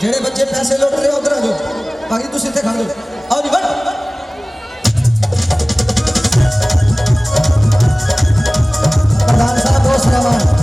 जेड़े बच्चे पैसे लुट रहे उधर आ जाओ, बाकी तुम इतने खा दो। आओ जी बट प्रधान साहब दोस्त रहमान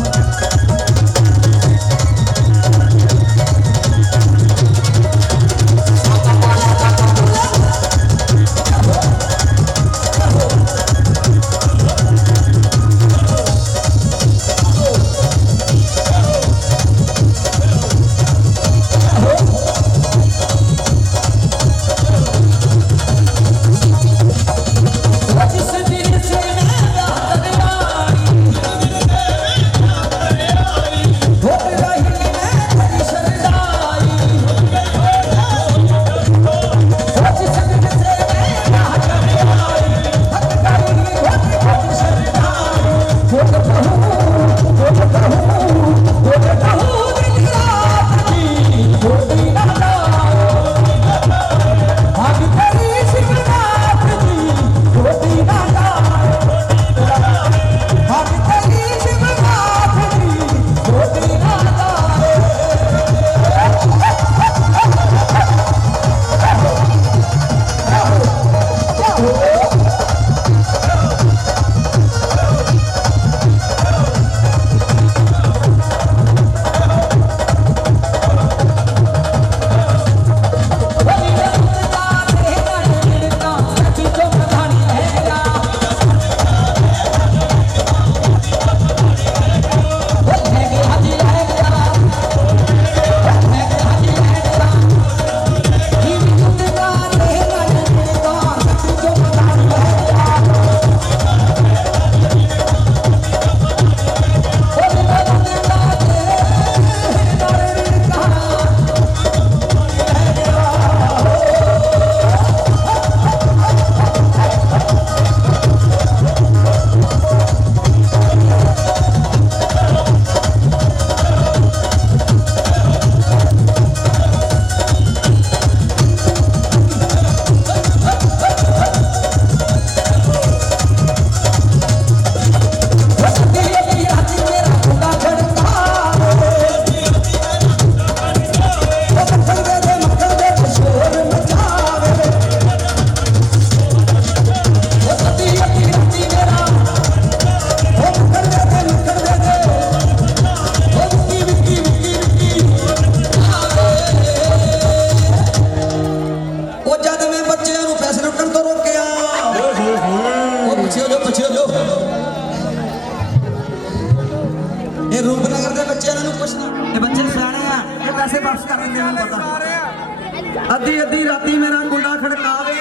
अद्धी अद्धी राती मेरा कुंडा खड़कावे,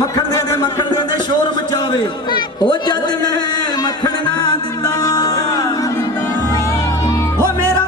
मक्खन दे दे शोर मचावे। ओ जद मैं मक्खन ना दिंदा ओ मेरा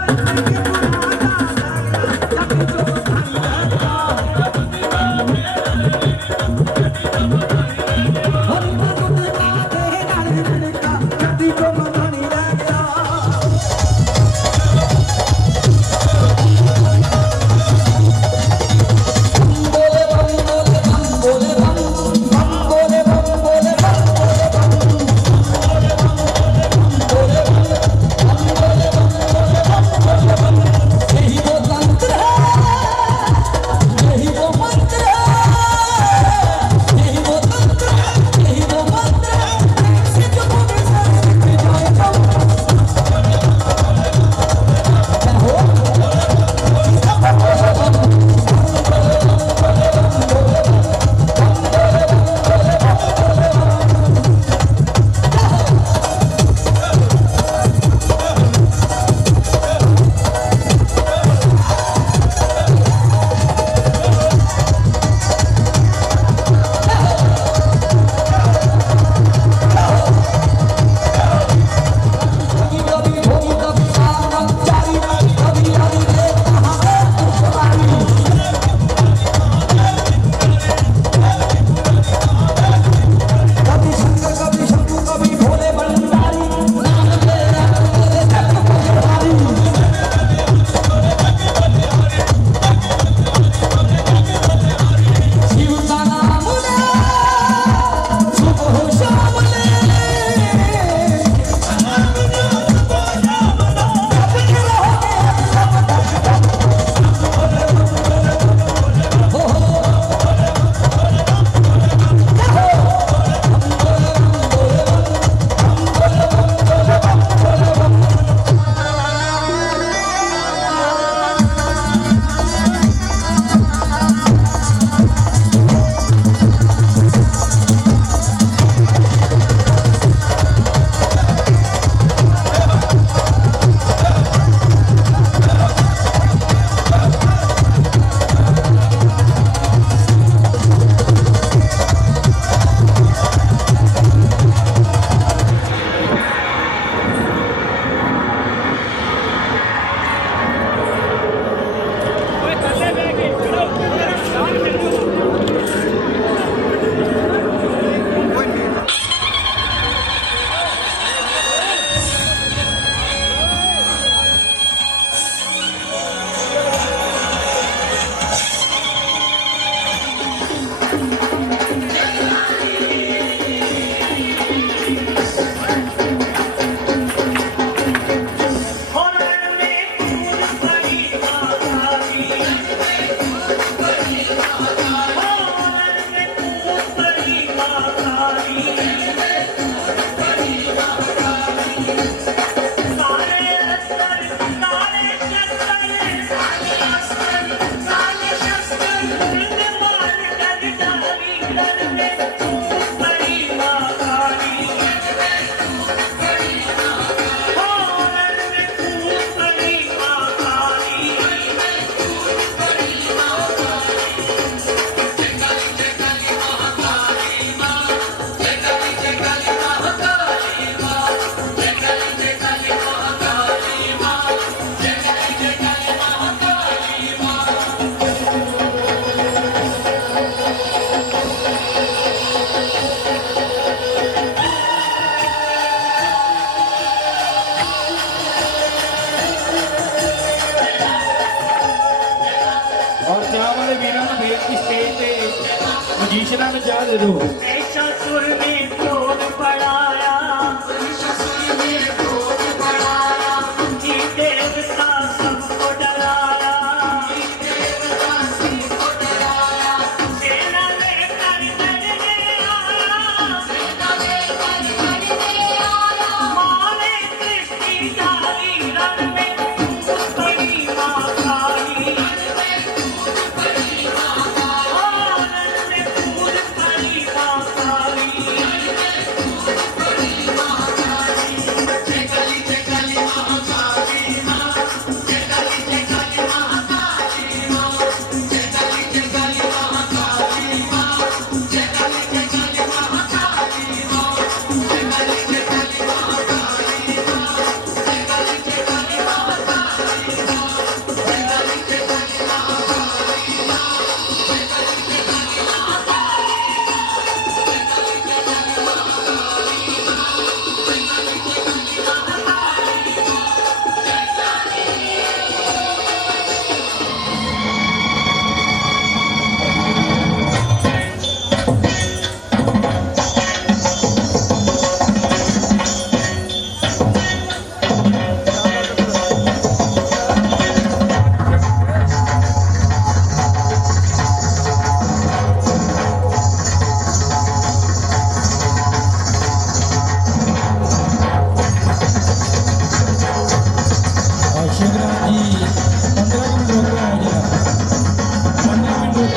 और चाह वाले वीरों को भेज की स्टेज पे मजीशना में चाह दे दो। ऐसा सुर में क्रोध बढ़ाया, कि देवता सबको डराया, सेना लेकर लड़ने आया, मारे दृष्टि डाली रण में कूद पड़ी माँ काली, रण में कूद पड़ी माँ काली। और शिवराज जी 15 मिनट रोक रहा है जरा, 15 मिनट रोक।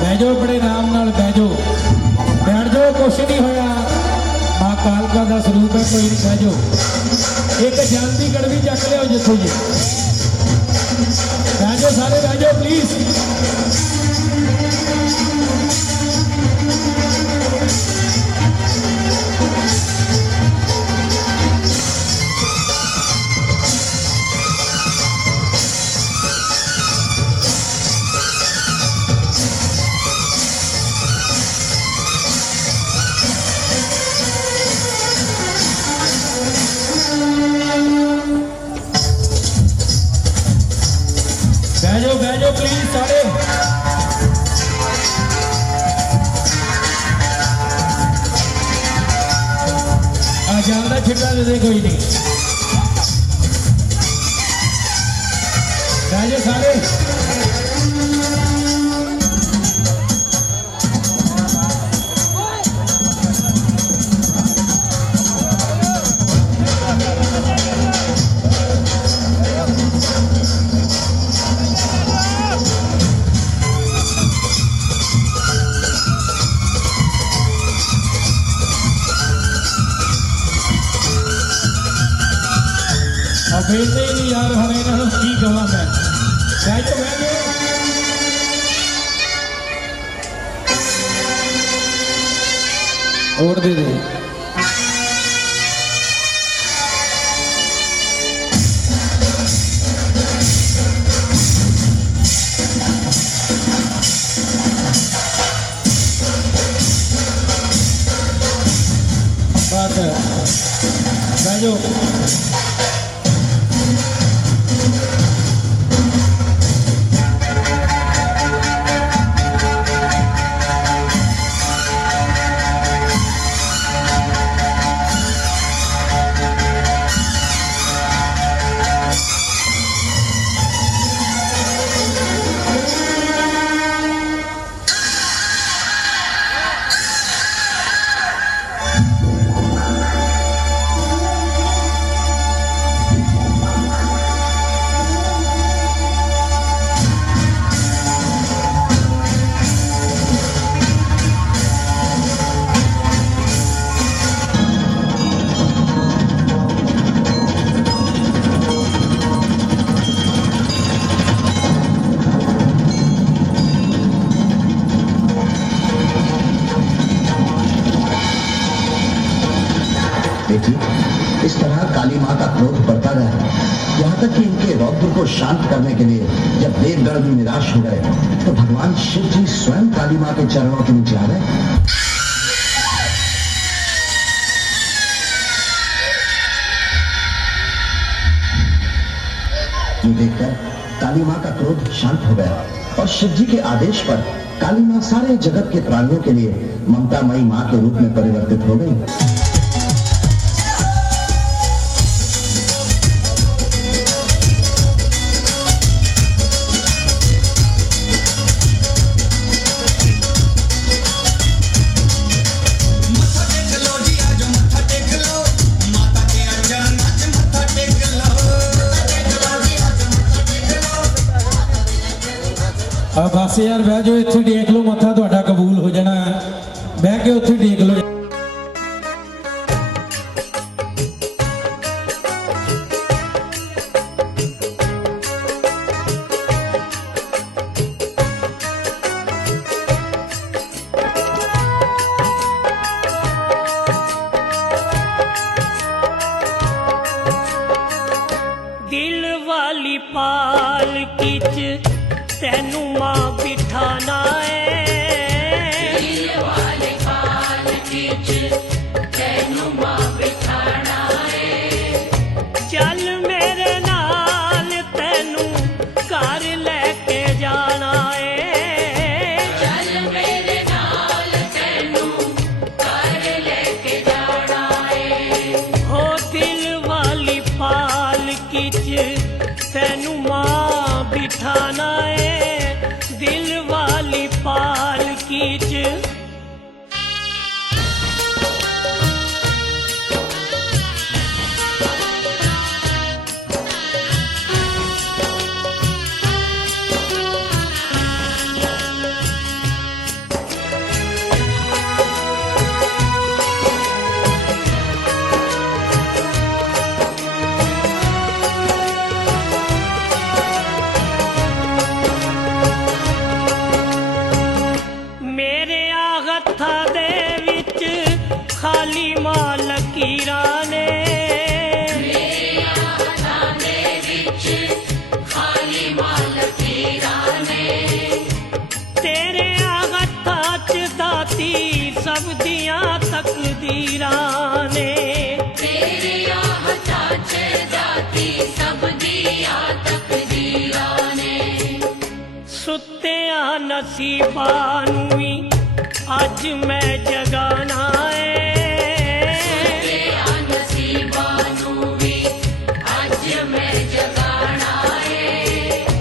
ਬਹਿ ਜਾਓ ਬੜੇ ਆਰਾਮ ਨਾਲ ਬਹਿ ਜਾਓ ਬੈਠ ਜਾਓ ਕੁਛ ਨਹੀਂ ਹੋਇਆ ਮਾਂ ਕਾਲਕਾ ਦਾ ਸਰੂਪ ਹੈ ਕੋਈ ਨਹੀਂ ਬਹਿ ਜਾਓ ਇੱਕ ਜਾਂਦੀ ਗੜਵੀ ਚੱਕ ਲਿਓ ਜਿੱਥੋਂ ਜੀ ਬਹਿ ਜਾਓ ਸਾਰੇ ਬਹਿ ਜਾਓ ਪਲੀਜ਼ बह जाओ प्लीज सारे जान का छिट्टा दे दे कोई नहीं बह जाओ सारे बेचते ही नहीं यार हम इन्होंने की कहा मैं बैठो और दे दे बात है बैठो इस तरह काली मां का क्रोध बढ़ता गया यहाँ तक कि इनके रौद्र को शांत करने के लिए जब देवगढ़ भी निराश हो गए तो भगवान शिव जी स्वयं काली मां के चरणों के नीचे आ गए। ये देखकर काली मां का क्रोध शांत हो गया और शिव जी के आदेश पर काली मां सारे जगत के प्राणियों के लिए ममतामयी मां के रूप में परिवर्तित हो गई। बस यार बह जाओ इत्थे टेक लो मत्था तुहाडा कबूल हो जाना बह के उत्थे टेक लो। दिल वाली पालकी च तैनू मां बिठाना है दिल वाले पालकी च तैनू मां बिठाना है चल मेरे नाल तैनू घर लेके जाना है चल मेरे नाल तैनू घर लेके जाना है हो दिल वाली पालकी च तैनू मां बिठाना है दिल वाली पालकी च खाली मां लकीरां ने तेरे हत्थां च दाती सब दियां तकदीरां ने सुत्तिया नसीबां नूं वी अज मैं जगाना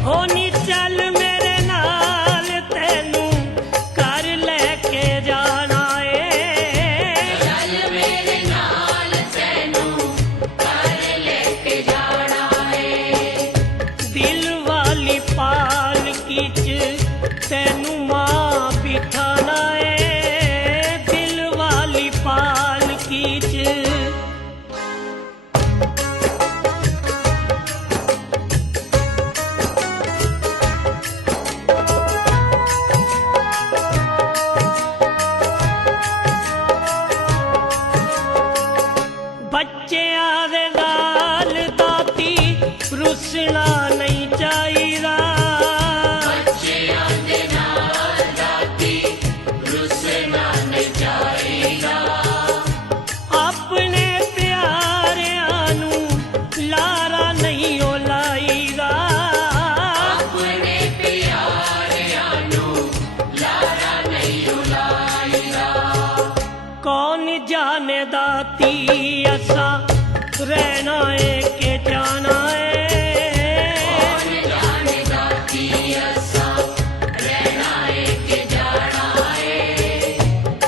होनी चल मेरे नाल तैनू कर लेके जाना दिल वाली पालकी च तैनू मां बिठाना दिल वाली पालकी च बच्चेआं दे नाल दाती रुसना नहीं चाहिदा अपने प्यारिआं नूं लारा नहीं ओ लाईदा कौन जाने दाती असा रहना है के जाना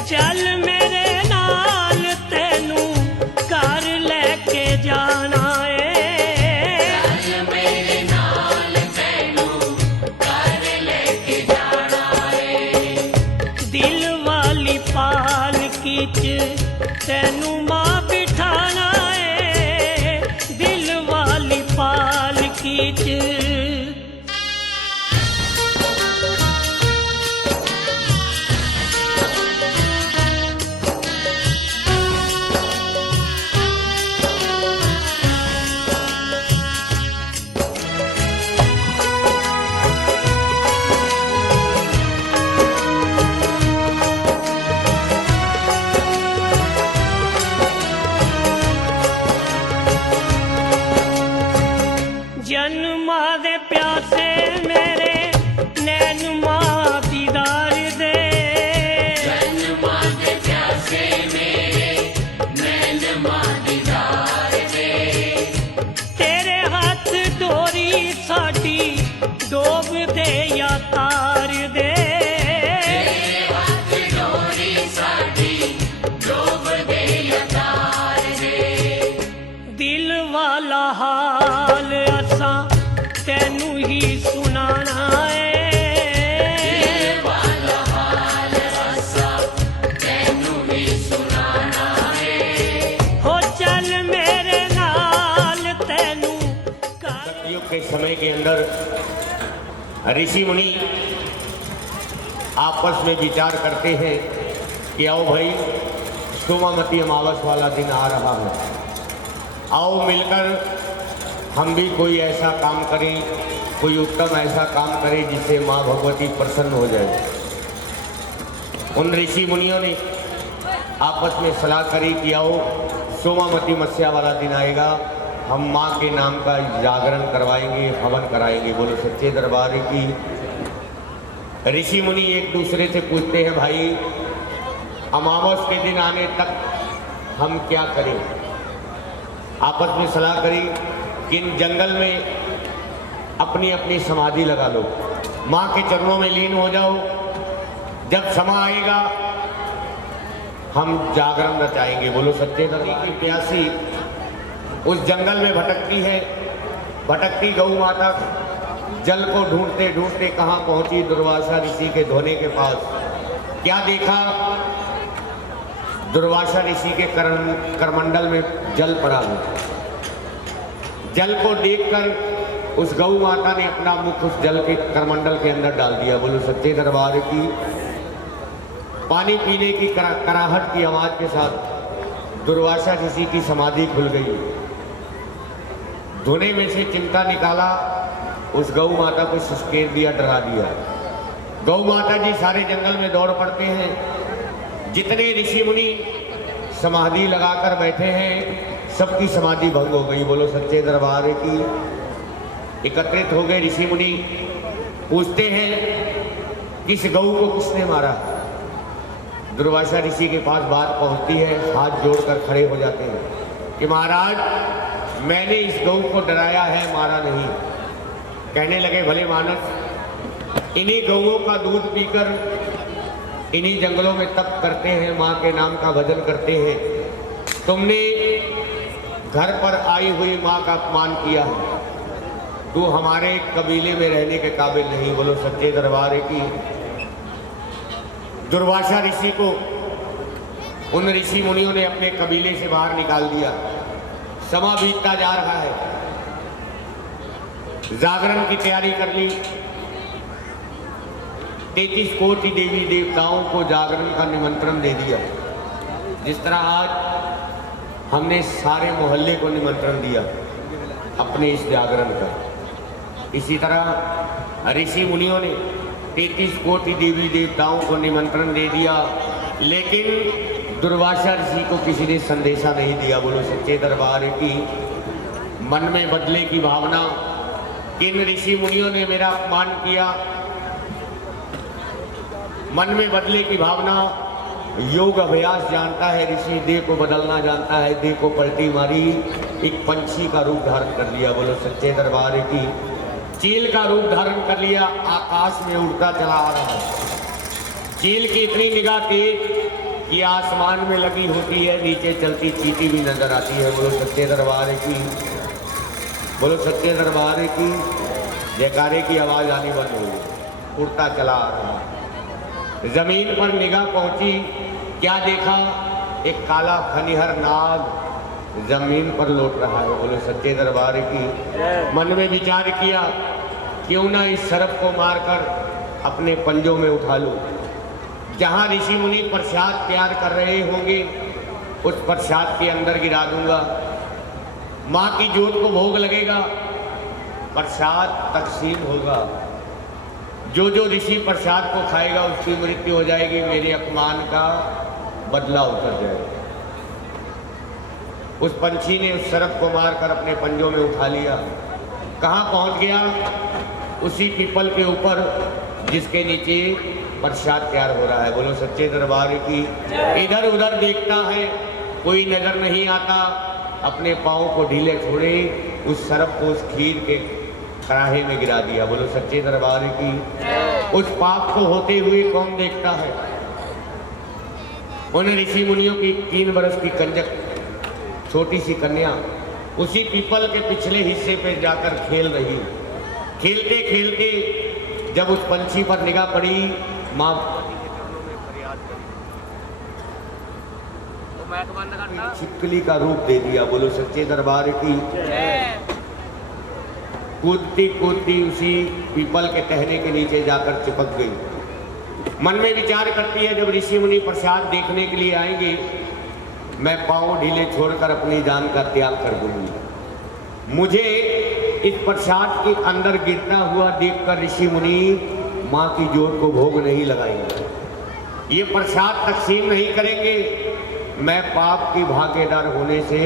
चल मेरे नाल तैनू कर लेके जाना दिल वाली पालकी च तैनू मां बिठाना दिल वाली पालकी च जन्मा दे प्यासे मेरे नैन मां दीदार दे तेरे हाथ डोरी साडी डोब दे या तार दे दिल वाला हाल असा तैनू ही सुनाना हो चल मेरे नाल तैनू सतयुग के समय के अंदर ऋषि मुनि आपस में विचार करते हैं कि आओ भाई सोमावती अमावस वाला दिन आ रहा है, आओ मिलकर हम भी कोई ऐसा काम करें, कोई उत्तम ऐसा काम करें जिससे माँ भगवती प्रसन्न हो जाए। उन ऋषि मुनियों ने आपस में सलाह करी कि आओ सोमावती मत्स्या वाला दिन आएगा, हम माँ के नाम का जागरण करवाएंगे, हवन कराएंगे। बोलो सच्चे दरबार की। ऋषि मुनि एक दूसरे से पूछते हैं, भाई अमावस के दिन आने तक हम क्या करें। आपस में सलाह करी कि इन जंगल में अपनी अपनी समाधि लगा लो, माँ के चरणों में लीन हो जाओ, जब समय आएगा हम जागरण रचाएंगे। बोलो सच्चे दरबार की। प्यासी उस जंगल में भटकती है, भटकती गौ माता जल को ढूंढते ढूंढते कहाँ पहुंची, दुर्वासा ऋषि के धोने के पास। क्या देखा, दुर्वासा ऋषि के करमंडल में जल पड़ा है। जल को देखकर उस गौ माता ने अपना मुख उस जल के करमंडल के अंदर डाल दिया। बोलो सच्चे दरबार की। पानी पीने की कराहट की आवाज के साथ दुर्वासा ऋषि की समाधि खुल गई। धुने में से चिमटा निकाला, उस गौ माता को सुस्केर दिया, डरा दिया। गौ माता जी सारे जंगल में दौड़ पड़ते हैं। जितने ऋषि मुनि समाधि लगाकर बैठे हैं सबकी समाधि भंग हो गई। बोलो सच्चे दरबार की। एकत्रित हो गए ऋषि मुनि, पूछते हैं किस गौ को किसने मारा। दुर्वासा ऋषि के पास बात पहुंचती है, हाथ जोड़कर खड़े हो जाते हैं कि महाराज मैंने इस गौ को डराया है, मारा नहीं। कहने लगे भले मानस, इन्हीं गौओं का दूध पीकर इन्हीं जंगलों में तप करते हैं, माँ के नाम का भजन करते हैं। तुमने घर पर आई हुई माँ का अपमान किया है, तू हमारे कबीले में रहने के काबिल नहीं। बोलो सच्चे दरबार की। दुर्वासा ऋषि को उन ऋषि मुनियों ने अपने कबीले से बाहर निकाल दिया। समा बीतता जा रहा है, जागरण की तैयारी कर ली। 33 कोटि देवी देवताओं को जागरण का निमंत्रण दे दिया। जिस तरह आज हमने सारे मोहल्ले को निमंत्रण दिया अपने इस जागरण का, इसी तरह ऋषि मुनियों ने 33 कोटि देवी देवताओं को निमंत्रण दे दिया। लेकिन दुर्वासा ऋषि को किसी ने संदेशा नहीं दिया। बोलो सच्चे दरबार की। मन में बदले की भावना, किन ऋषि मुनियों ने मेरा अपमान किया, मन में बदले की भावना। योग अभ्यास जानता है ऋषि, देह को बदलना जानता है, देह को पलटी मारी, एक पंछी का रूप धारण कर लिया। बोलो सच्चे दरबार की। चील का रूप धारण कर लिया, आकाश में उड़ता चला आ रहा है। चील की इतनी निगाह तेज कि आसमान में लगी होती है, नीचे चलती चींटी भी नजर आती है। बोलो सच्चे दरबार की। बोलो सच्चे दरबार की। जयकारे की आवाज आनी बंद हो गई, उड़ता चला आ रहा है। जमीन पर निगाह पहुंची, क्या देखा? एक काला खनिहर नाग जमीन पर लौट रहा है। बोलो सच्चे दरबार की। मन में विचार किया, क्यों ना इस सर्प को मारकर अपने पंजों में उठा लूं। जहां ऋषि मुनि प्रसाद तैयार कर रहे होंगे उस प्रसाद के अंदर गिरा दूंगा। माँ की जोत को भोग लगेगा, प्रसाद तकसीम होगा। जो जो ऋषि प्रसाद को खाएगा उसकी मृत्यु हो जाएगी, मेरे अपमान का बदला उतर जाएगा। उस पंछी ने उस सर्प को मारकर अपने पंजों में उठा लिया। कहाँ पहुंच गया? उसी पीपल के ऊपर जिसके नीचे प्रसाद तैयार हो रहा है। बोलो सच्चे दरबार की। इधर उधर देखता है, कोई नजर नहीं आता। अपने पाँव को ढीले छोड़े, उस सर्प को उस खीर के कड़ाहे में गिरा दिया। बोलो सच्चे दरबार की। उस पाप को होते हुए कौन देखता है? उन ऋषि मुनियों की 3 वर्ष की कंजक छोटी सी कन्या उसी पीपल के पिछले हिस्से पे जाकर खेल रही। खेलते खेलते जब उस पंछी पर निगाह पड़ी, माँ छिपकली का रूप दे दिया। बोलो सच्चे दरबार की। कूदती कूदती उसी पीपल के टहने के नीचे जाकर चिपक गई। मन में विचार करती है, जब ऋषि मुनि प्रसाद देखने के लिए आएंगे मैं पांव ढीले छोड़कर अपनी जान का त्याग कर दूंगी। मुझे इस प्रसाद के अंदर गिरता हुआ देखकर ऋषि मुनि माँ की जोत को भोग नहीं लगाएंगे, ये प्रसाद तकसीम नहीं करेंगे, मैं पाप की भागीदार होने से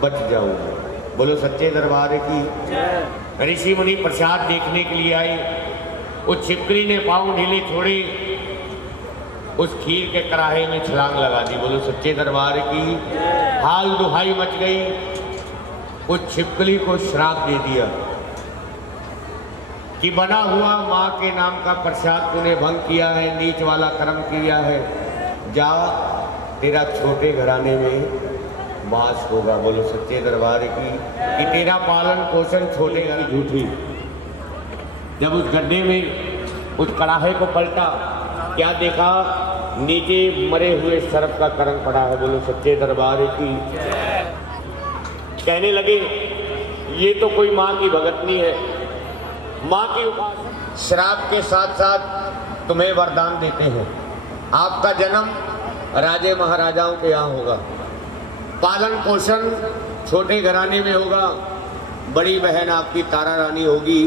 बच जाऊंगा। बोलो सच्चे दरबार की। ऋषि मुनि प्रसाद देखने के लिए आए। उस छिपकली ने पांव ढीले छोड़े, उस खीर के कड़ाहे में छलांग लगा दी। बोलो सच्चे दरबार की। हाल दुहाई मच गई। उस छिपकली को श्राप दे दिया कि बना हुआ माँ के नाम का प्रसाद तूने भंग किया है, नीच वाला कर्म किया है, जा तेरा छोटे घराने में वास होगा। बोलो सच्चे दरबार की। कि तेरा पालन पोषण छोटे घर झूठी। जब उस गड्ढे में उस कड़ाहे को पलटा, क्या देखा? नीचे मरे हुए सर्प का करंग पड़ा है। बोलो सच्चे दरबार की। कहने लगे ये तो कोई माँ की भगतनी है, माँ की उपासना। श्राप के साथ साथ तुम्हें वरदान देते हैं, आपका जन्म राजे महाराजाओं के यहाँ होगा, पालन पोषण छोटे घराने में होगा। बड़ी बहन आपकी तारा रानी होगी,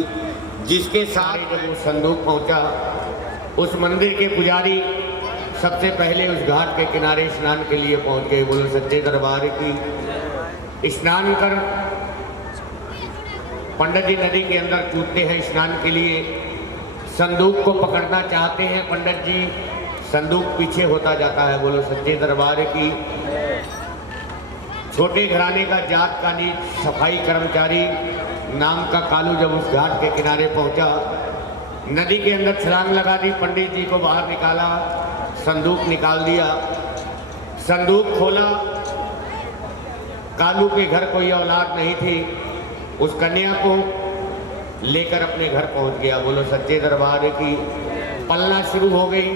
जिसके साथ जब वो संदूक पहुंचा, उस मंदिर के पुजारी सबसे पहले उस घाट के किनारे स्नान के लिए पहुंच गए। बोलो सच्चे दरबार की। स्नान कर पंडित जी नदी के अंदर कूदते हैं स्नान के लिए। संदूक को पकड़ना चाहते हैं पंडित जी, संदूक पीछे होता जाता है। बोलो सच्चे दरबार की। छोटे घराने का जात का नीच सफाई कर्मचारी नाम का कालू जब उस घाट के किनारे पहुंचा, नदी के अंदर छलांग लगा दी, पंडित जी को बाहर निकाला, संदूक निकाल दिया। संदूक खोला, कालू के घर कोई औलाद नहीं थी, उस कन्या को लेकर अपने घर पहुंच गया। बोलो सच्चे दरबार की। पलना शुरू हो गई,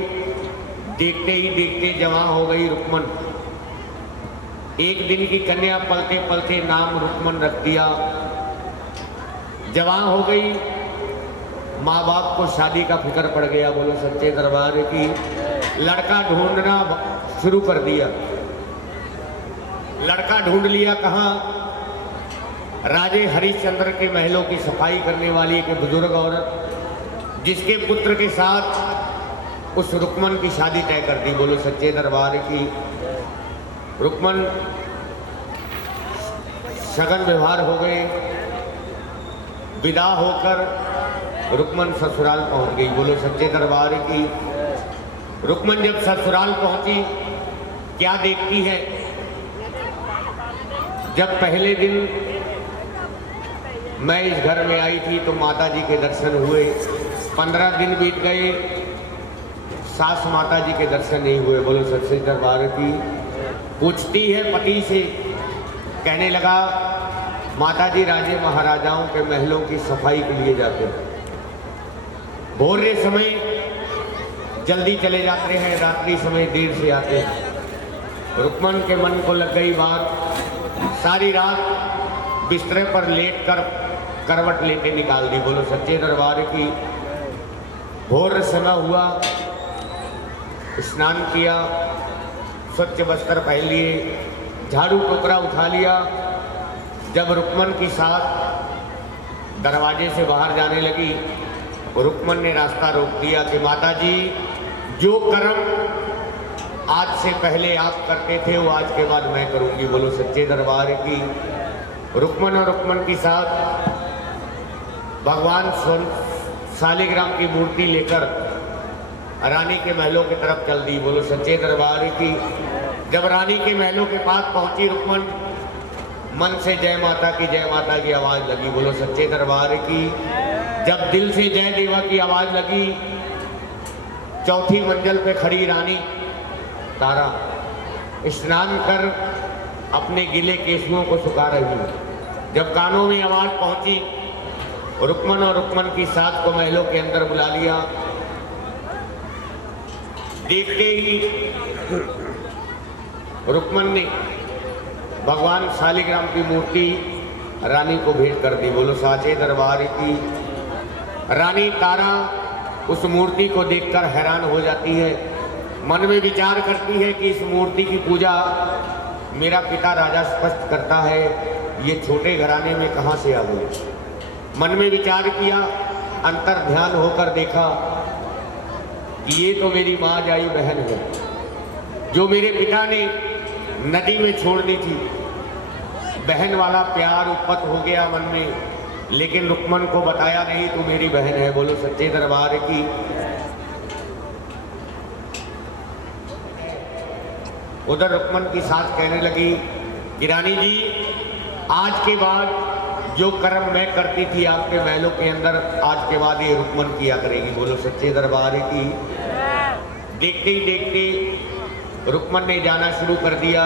देखते ही देखते जवां हो गई रुक्मन। एक दिन की कन्या पलते पलते नाम रुक्मन रख दिया। जवां हो गई, माँ बाप को शादी का फिक्र पड़ गया। बोलो सच्चे दरबार की। लड़का ढूंढना शुरू कर दिया। लड़का ढूंढ लिया कहाँ? राजे हरिश्चंद्र के महलों की सफाई करने वाली एक बुजुर्ग औरत, जिसके पुत्र के साथ उस रुक्मन की शादी तय कर दी। बोलो सच्चे दरबार की। रुक्मन शगन व्यवहार हो गए, विदा होकर रुक्मन ससुराल पहुंच गई। बोलो सच्चे दरबार की। रुक्मन जब ससुराल पहुंची, क्या देखती है? जब पहले दिन मैं इस घर में आई थी तो माता जी के दर्शन हुए। 15 दिन बीत गए, सास माता जी के दर्शन नहीं हुए। बोलो सच्चे दरबार की। पूछती है पति से, कहने लगा माता जी राजे महाराजाओं के महलों की सफाई के लिए जाते हैं, भोर के समय जल्दी चले जाते हैं, रात्रि समय देर से आते हैं। रुक्मन के मन को लग गई बात, सारी रात बिस्तर पर लेटकर करवट लेके निकाल दी। बोलो सच्चे दरबार की। भोर समय हुआ, स्नान किया, स्वच्छ वस्त्र पहन लिए, झाड़ू टोकरा उठा लिया। जब रुक्मन की साथ दरवाजे से बाहर जाने लगी, रुक्मन ने रास्ता रोक दिया कि माता जी, जो कर्म आज से पहले आप करते थे वो आज के बाद मैं करूंगी। बोलो सच्चे दरबार की। रुक्मन और रुक्मन की साथ भगवान शालिग्राम की मूर्ति लेकर रानी के महलों की तरफ चल दी। बोलो सच्चे दरबार की। जब रानी के महलों के पास पहुंची रुक्मन, मन से जय माता की आवाज लगी। बोलो सच्चे दरबार की। जब दिल से जय देवा की आवाज लगी, चौथी मंजिल पे खड़ी रानी तारा स्नान कर अपने गिले केशुओं को सुखा रही है। जब कानों में आवाज पहुंची, रुक्मन और रुक्मन की साथ को महलों के अंदर बुला लिया। देखते ही रुक्मन ने भगवान शालिग्राम की मूर्ति रानी को भेंट कर दी। बोलो साचे दरबार की। रानी तारा उस मूर्ति को देखकर हैरान हो जाती है, मन में विचार करती है कि इस मूर्ति की पूजा मेरा पिता राजा स्पष्ट करता है, ये छोटे घराने में कहाँ से आ गई। मन में विचार किया, अंतर ध्यान होकर देखा कि ये तो मेरी माँ जाई बहन है, जो मेरे पिता ने नदी में छोड़ दी थी। बहन वाला प्यार उत्पन्न हो गया मन में, लेकिन रुक्मन को बताया नहीं तू मेरी बहन है। बोलो सच्चे दरबार की। उधर रुक्मन की सास कहने लगी कि रानी जी, आज के बाद जो कर्म मैं करती थी आपके महलों के अंदर, आज के बाद ये रुक्मन किया करेगी। बोलो सच्चे दरबार की। देखते ही देखते रुक्मन ने जाना शुरू कर दिया।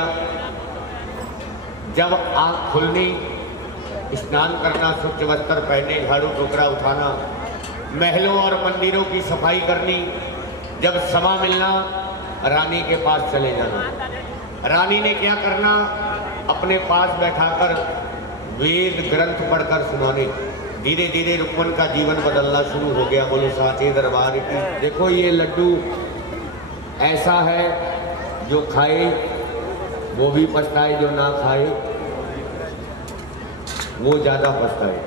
जब आँख खुलनी, स्नान करना, स्वच्छ वस्त्र पहने, झाड़ू टोकरा उठाना, महलों और मंदिरों की सफाई करनी। जब समय मिलना, रानी के पास चले जाना। रानी ने क्या करना, अपने पास बैठाकर वेद ग्रंथ पढ़कर सुनाने। धीरे धीरे रुक्मन का जीवन बदलना शुरू हो गया। बोलो साचे दरबार की। देखो ये लड्डू ऐसा है जो खाए वो भी पछताए, जो ना खाए वो ज़्यादा पछताए।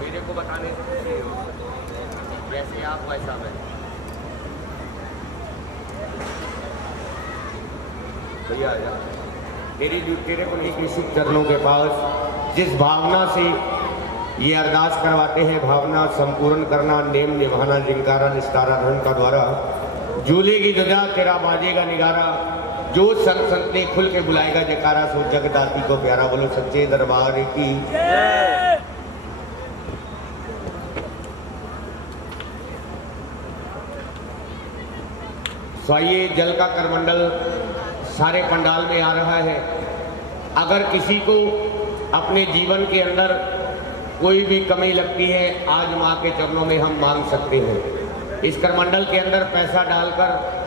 मेरे को बताने से जैसे आप वैसा मैं। भैया तेरे को नहीं किसी चरणों के पास जिस भावना से ये अरदास करवाते हैं, भावना संपूर्ण करना, नेम निभाना, जिनकारा निस्तारा धन का द्वारा, झूलेगी ध्वजा तेरा बाजेगा निगारा, जो संत संत ने खुल के बुलाएगा जयकारा, सो जगदाती को प्यारा। बोलो सच्चे दरबार की। स्वाइए जल का करमंडल सारे पंडाल में आ रहा है। अगर किसी को अपने जीवन के अंदर कोई भी कमी लगती है, आज माँ के चरणों में हम मांग सकते हैं। इस करमंडल के अंदर पैसा डालकर,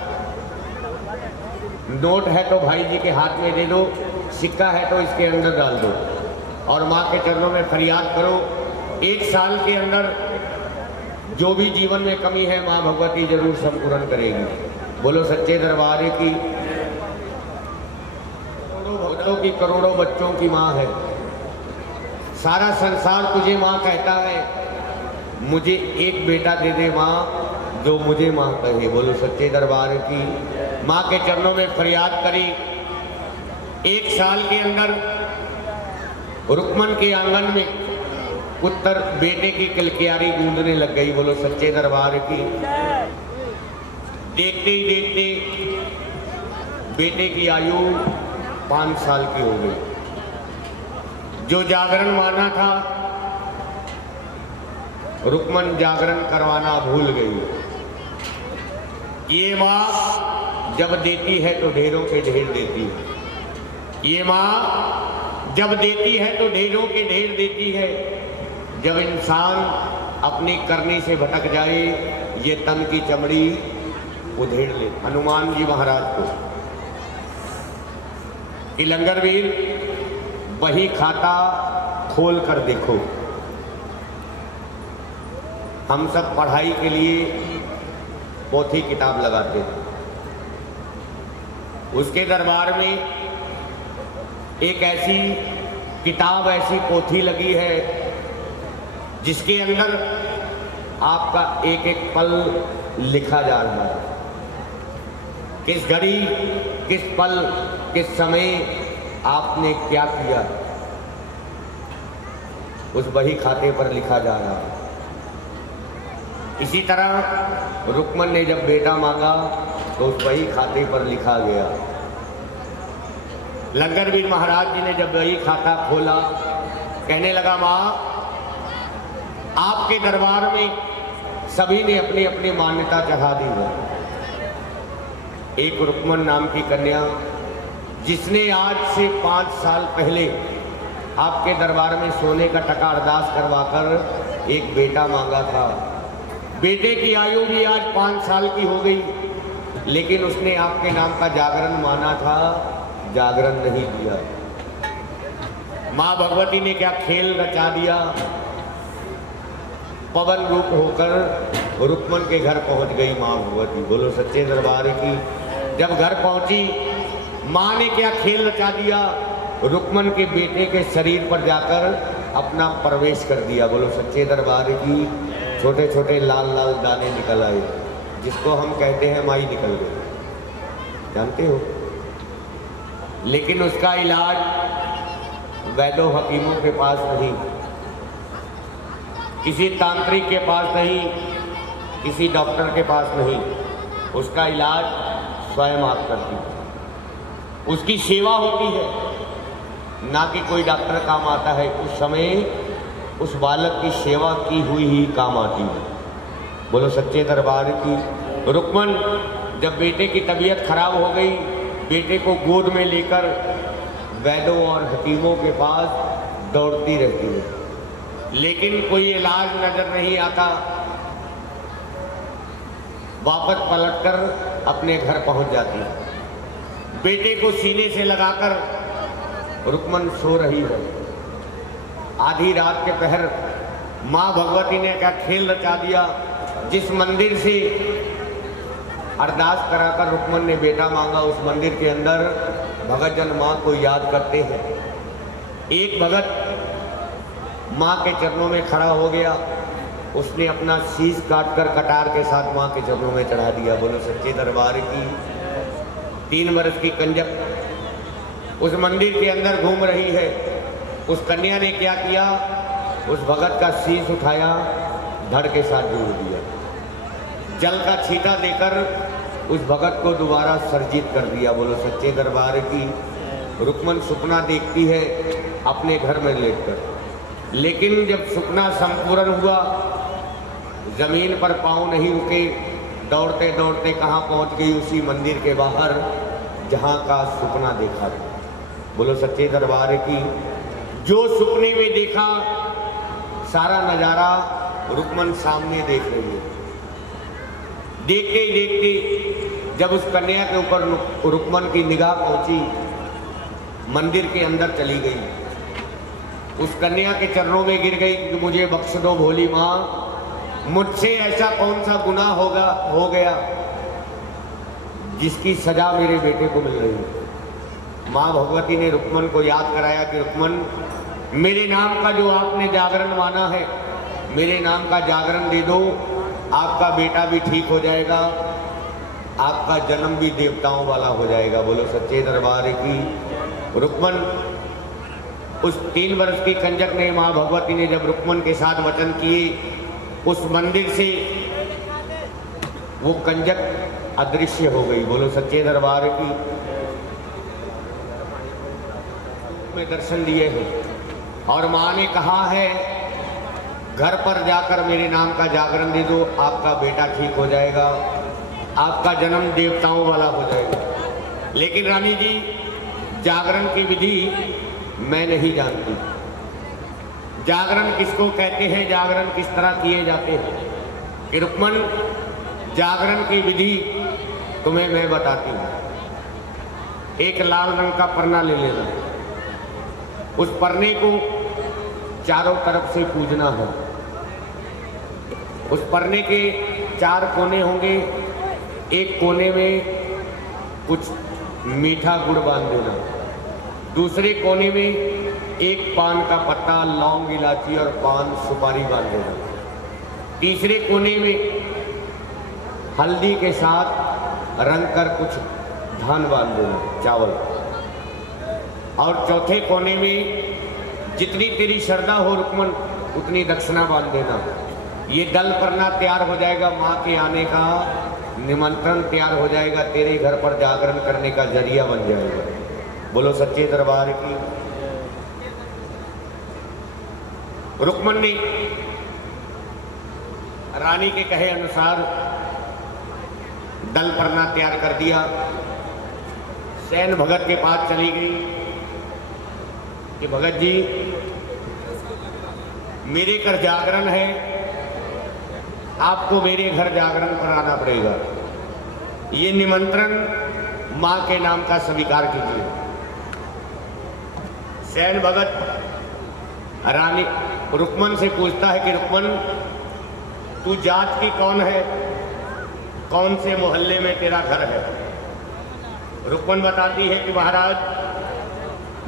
नोट है तो भाई जी के हाथ में दे दो, सिक्का है तो इसके अंदर डाल दो और माँ के चरणों में फरियाद करो। एक साल के अंदर जो भी जीवन में कमी है, माँ भगवती जरूर संपूर्ण करेगी। बोलो सच्चे दरबार की। करोड़ों भक्तों की, करोड़ों बच्चों की माँ है। सारा संसार तुझे माँ कहता है, मुझे एक बेटा दे दे माँ जो मुझे माँ कहे। बोलो सच्चे दरबार की। माँ के चरणों में फरियाद करी। एक साल के अंदर रुक्मन के आंगन में पुत्र बेटे की किलकियारी गूंजने लग गई। बोलो सच्चे दरबार की। देखते ही देखते बेटे की आयु 5 साल की हो गई। जो जागरण माना था, रुक्मन जागरण करवाना भूल गई। ये माँ जब देती है तो ढेरों के ढेर देती है। ये माँ जब देती है तो ढेरों के ढेर देती है। जब इंसान अपनी करनी से भटक जाए, ये तन की चमड़ी उधेड़ ले। हनुमान जी महाराज को कि लंगरवीर वही खाता खोल कर देखो। हम सब पढ़ाई के लिए पोथी किताब लगाते हैं। उसके दरबार में एक ऐसी किताब, ऐसी पोथी लगी है जिसके अंदर आपका एक एक पल लिखा जा रहा है। किस घड़ी, किस पल, किस समय आपने क्या किया, उस बही खाते पर लिखा जा रहा है। इसी तरह रुक्मन ने जब बेटा मांगा तो उस बही खाते पर लिखा गया। लंगरवीर महाराज जी ने जब बही खाता खोला, कहने लगा माँ, आपके दरबार में सभी ने अपनी अपनी मान्यता चढ़ा दी है। एक रुक्मन नाम की कन्या, जिसने आज से 5 साल पहले आपके दरबार में सोने का टका अरदास करवाकर एक बेटा मांगा था। बेटे की आयु भी आज 5 साल की हो गई, लेकिन उसने आपके नाम का जागरण माना था, जागरण नहीं दिया। माँ भगवती ने क्या खेल रचा दिया। पवन रूप होकर रुक्मन के घर पहुंच गई माँ भगवती। बोलो सच्चे दरबार की। जब घर पहुंची, माँ ने क्या खेल रचा दिया, रुक्मन के बेटे के शरीर पर जाकर अपना प्रवेश कर दिया। बोलो सच्चे दरबार की। छोटे छोटे लाल लाल दाने निकल आए, जिसको हम कहते हैं माई निकल गई, जानते हो। लेकिन उसका इलाज वैदों हकीमों के पास नहीं, किसी तांत्रिक के पास नहीं, किसी डॉक्टर के पास नहीं। उसका इलाज स्वयं आप करती है। उसकी सेवा होती है, ना कि कोई डॉक्टर काम आता है। उस समय उस बालक की सेवा की हुई ही काम आती है। बोलो सच्चे दरबार की। रुक्मन जब बेटे की तबीयत खराब हो गई, बेटे को गोद में लेकर वैदों और हकीमों के पास दौड़ती रहती है, लेकिन कोई इलाज नजर नहीं आता। वापस पलटकर अपने घर पहुंच जाती है। बेटे को सीने से लगाकर रुक्मन सो रही है। आधी रात के पहर माँ भगवती ने क्या खेल रचा दिया। जिस मंदिर से अरदास कराकर रुक्मन ने बेटा मांगा, उस मंदिर के अंदर भगत जन माँ को याद करते हैं। एक भगत माँ के चरणों में खड़ा हो गया, उसने अपना शीश काटकर कटार के साथ माँ के चरणों में चढ़ा दिया। बोलो सच्चे दरबार की। 3 वर्ष की कंजक उस मंदिर के अंदर घूम रही है। उस कन्या ने क्या किया, उस भगत का शीश उठाया, धड़ के साथ जोड़ दिया, जल का छींटा देकर उस भगत को दोबारा सर्जित कर दिया। बोलो सच्चे दरबार की। रुक्मन सपना देखती है अपने घर में लेटकर, लेकिन जब सपना संपूर्ण हुआ, जमीन पर पांव नहीं रुके, दौड़ते दौड़ते कहाँ पहुंच गई, उसी मंदिर के बाहर जहां का सपना देखा था। बोलो सच्चे दरबार की। जो सपने में देखा सारा नजारा रुक्मन सामने देख रही है। देखते ही देखते जब उस कन्या के ऊपर रुक्मन की निगाह पहुंची, मंदिर के अंदर चली गई, उस कन्या के चरणों में गिर गई कि मुझे बख्श दो भोली माँ, मुझसे ऐसा कौन सा गुनाह हो गया जिसकी सजा मेरे बेटे को मिल रही है। माँ भगवती ने रुक्मन को याद कराया कि रुक्मन, मेरे नाम का जो आपने जागरण माना है, मेरे नाम का जागरण दे दो, आपका बेटा भी ठीक हो जाएगा, आपका जन्म भी देवताओं वाला हो जाएगा। बोलो सच्चे दरबार की। रुक्मन, उस 3 वर्ष की कंजक ने, माँ भगवती ने जब रुक्मन के साथ वचन किए, उस मंदिर से वो कंजक अदृश्य हो गई। बोलो सच्चे दरबार की। में दर्शन दिए हैं और माँ ने कहा है, घर पर जाकर मेरे नाम का जागरण दे दो, आपका बेटा ठीक हो जाएगा, आपका जन्म देवताओं वाला हो जाएगा। लेकिन रानी जी, जागरण की विधि मैं नहीं जानती। जागरण किसको कहते हैं, जागरण किस तरह किए जाते हैं, कि रुक्मन, जागरण की विधि तुम्हें मैं बताती हूँ। एक लाल रंग का परना ले लेना, उस परने को चारों तरफ से पूजना है। उस परने के 4 कोने होंगे, एक कोने में कुछ मीठा गुड़ बांध देना, दूसरे कोने में एक पान का पत्ता, लौंग, इलायची और पान सुपारी बांध देना, तीसरे कोने में हल्दी के साथ रंग कर कुछ धान बांध देना, चावल, और चौथे कोने में जितनी तेरी श्रद्धा हो रुक्मन, उतनी दक्षिणा बांध देना। ये दल परना तैयार हो जाएगा, माँ के आने का निमंत्रण तैयार हो जाएगा, तेरे घर पर जागरण करने का जरिया बन जाएगा। बोलो सच्चे दरबार की। रुक्मन ने रानी के कहे अनुसार दल परना तैयार कर दिया, सैन भगत के पास चली गई कि भगत जी, मेरे घर जागरण है, आपको मेरे घर जागरण पर आना पड़ेगा, ये निमंत्रण माँ के नाम का स्वीकार कीजिए। सैन भगत रानी रुक्मन से पूछता है कि रुक्मन, तू जात की कौन है, कौन से मोहल्ले में तेरा घर है। रुक्मन बताती है कि महाराज,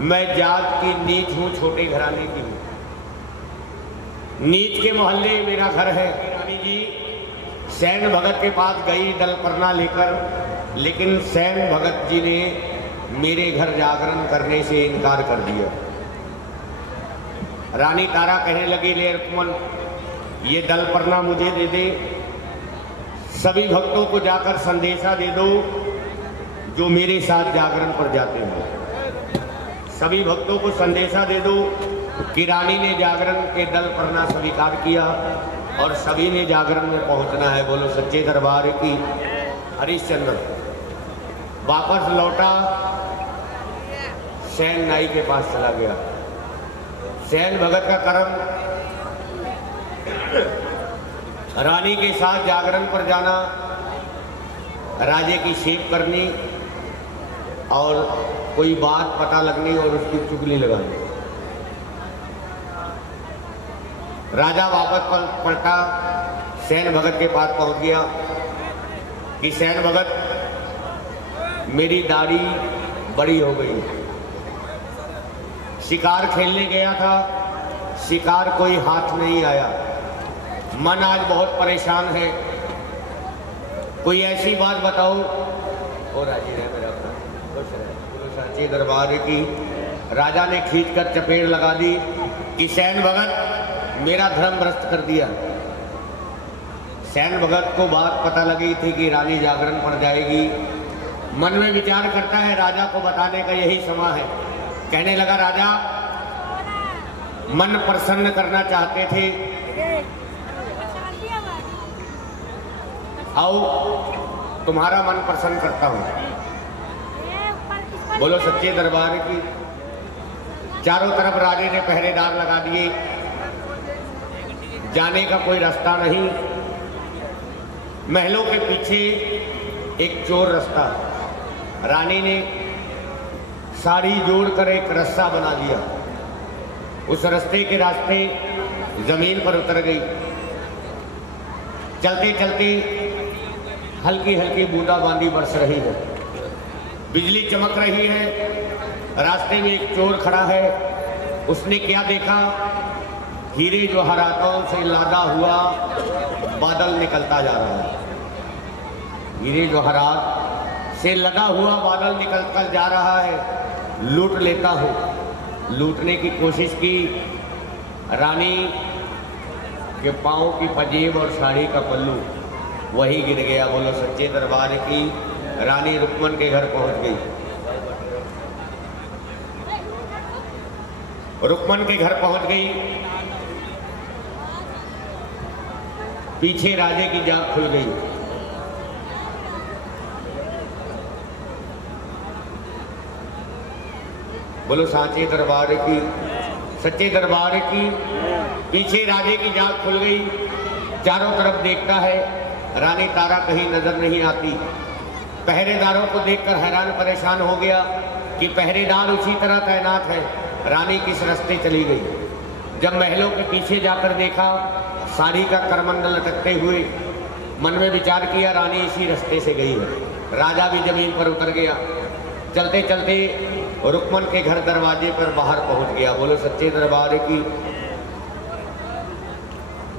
मैं जात की नीच हूँ, छोटे घराने की हूँ, नीच के मोहल्ले मेरा घर है। रानी जी सैन भगत के पास गई दल परना लेकर, लेकिन सैन भगत जी ने मेरे घर जागरण करने से इनकार कर दिया। रानी तारा कहने लगी, ले रुक्मन, ये दल परना मुझे दे दे, सभी भक्तों को जाकर संदेशा दे दो जो मेरे साथ जागरण पर जाते हैं। सभी भक्तों को संदेशा दे दो कि रानी ने जागरण के दल परना स्वीकार किया और सभी ने जागरण में पहुंचना है। बोलो सच्चे दरबार की। हरिश्चंद्र वापस लौटा, सैन नाई के पास चला गया। सैन भगत का कर्म रानी के साथ जागरण पर जाना, राजे की सेव करनी और कोई बात पता लगनी और उसकी चुगली लगानी। राजा वापस पलटा, सैन भगत के पास पहुंच गया कि सैन भगत, मेरी दाढ़ी बड़ी हो गई। शिकार खेलने गया था, शिकार कोई हाथ नहीं आया। मन आज बहुत परेशान है। कोई ऐसी बात बताओ। और राजी रहे मेरा अपना, खुश रहे। गुरु सांची दरबार की राजा ने खींचकर चपेट लगा दी कि सैन भगत मेरा धर्म भ्रष्ट कर दिया। सैन भगत को बात पता लगी थी कि रानी जागरण पड़ जाएगी। मन में विचार करता है राजा को बताने का यही समय है। कहने लगा, राजा मन प्रसन्न करना चाहते थे, आओ तुम्हारा मन प्रसन्न करता हूं। बोलो सच्चे दरबार की। चारों तरफ राजे ने पहरेदार लगा दिए, जाने का कोई रास्ता नहीं। महलों के पीछे एक चोर रास्ता, रानी ने साड़ी जोड़कर एक रस्सा बना दिया। उस रास्ते के रास्ते जमीन पर उतर गई। चलते चलते हल्की हल्की बूंदाबांदी बरस रही है, बिजली चमक रही है। रास्ते में एक चोर खड़ा है। उसने क्या देखा? हीरे जवाहरातों से लादा हुआ बादल निकलता जा रहा है। हीरे जवाहरात से लदा हुआ बादल निकलकर जा रहा है। लूट लेता हूँ। लूटने की कोशिश की। रानी के पाँव की पजेब और साड़ी का पल्लू वही गिर गया। बोलो सच्चे दरबार की। रानी रुक्मन के घर पहुंच गई। रुक्मन के घर पहुंच गई। पीछे राजे की जांघ खुल गई। बोलो सांचे दरबार की, सच्चे दरबार की। पीछे राजे की जांघ खुल गई। चारों तरफ देखता है, रानी तारा कहीं नजर नहीं आती। पहरेदारों को देखकर हैरान परेशान हो गया कि पहरेदार उसी तरह तैनात है। रानी किस रास्ते चली गई। जब महलों के पीछे जाकर देखा, साड़ी का करमंडल लटकते हुए, मन में विचार किया रानी इसी रास्ते से गई है। राजा भी जमीन पर उतर गया। चलते चलते रुक्मन के घर दरवाजे पर बाहर पहुंच गया। बोलो सच्चे दरबार की।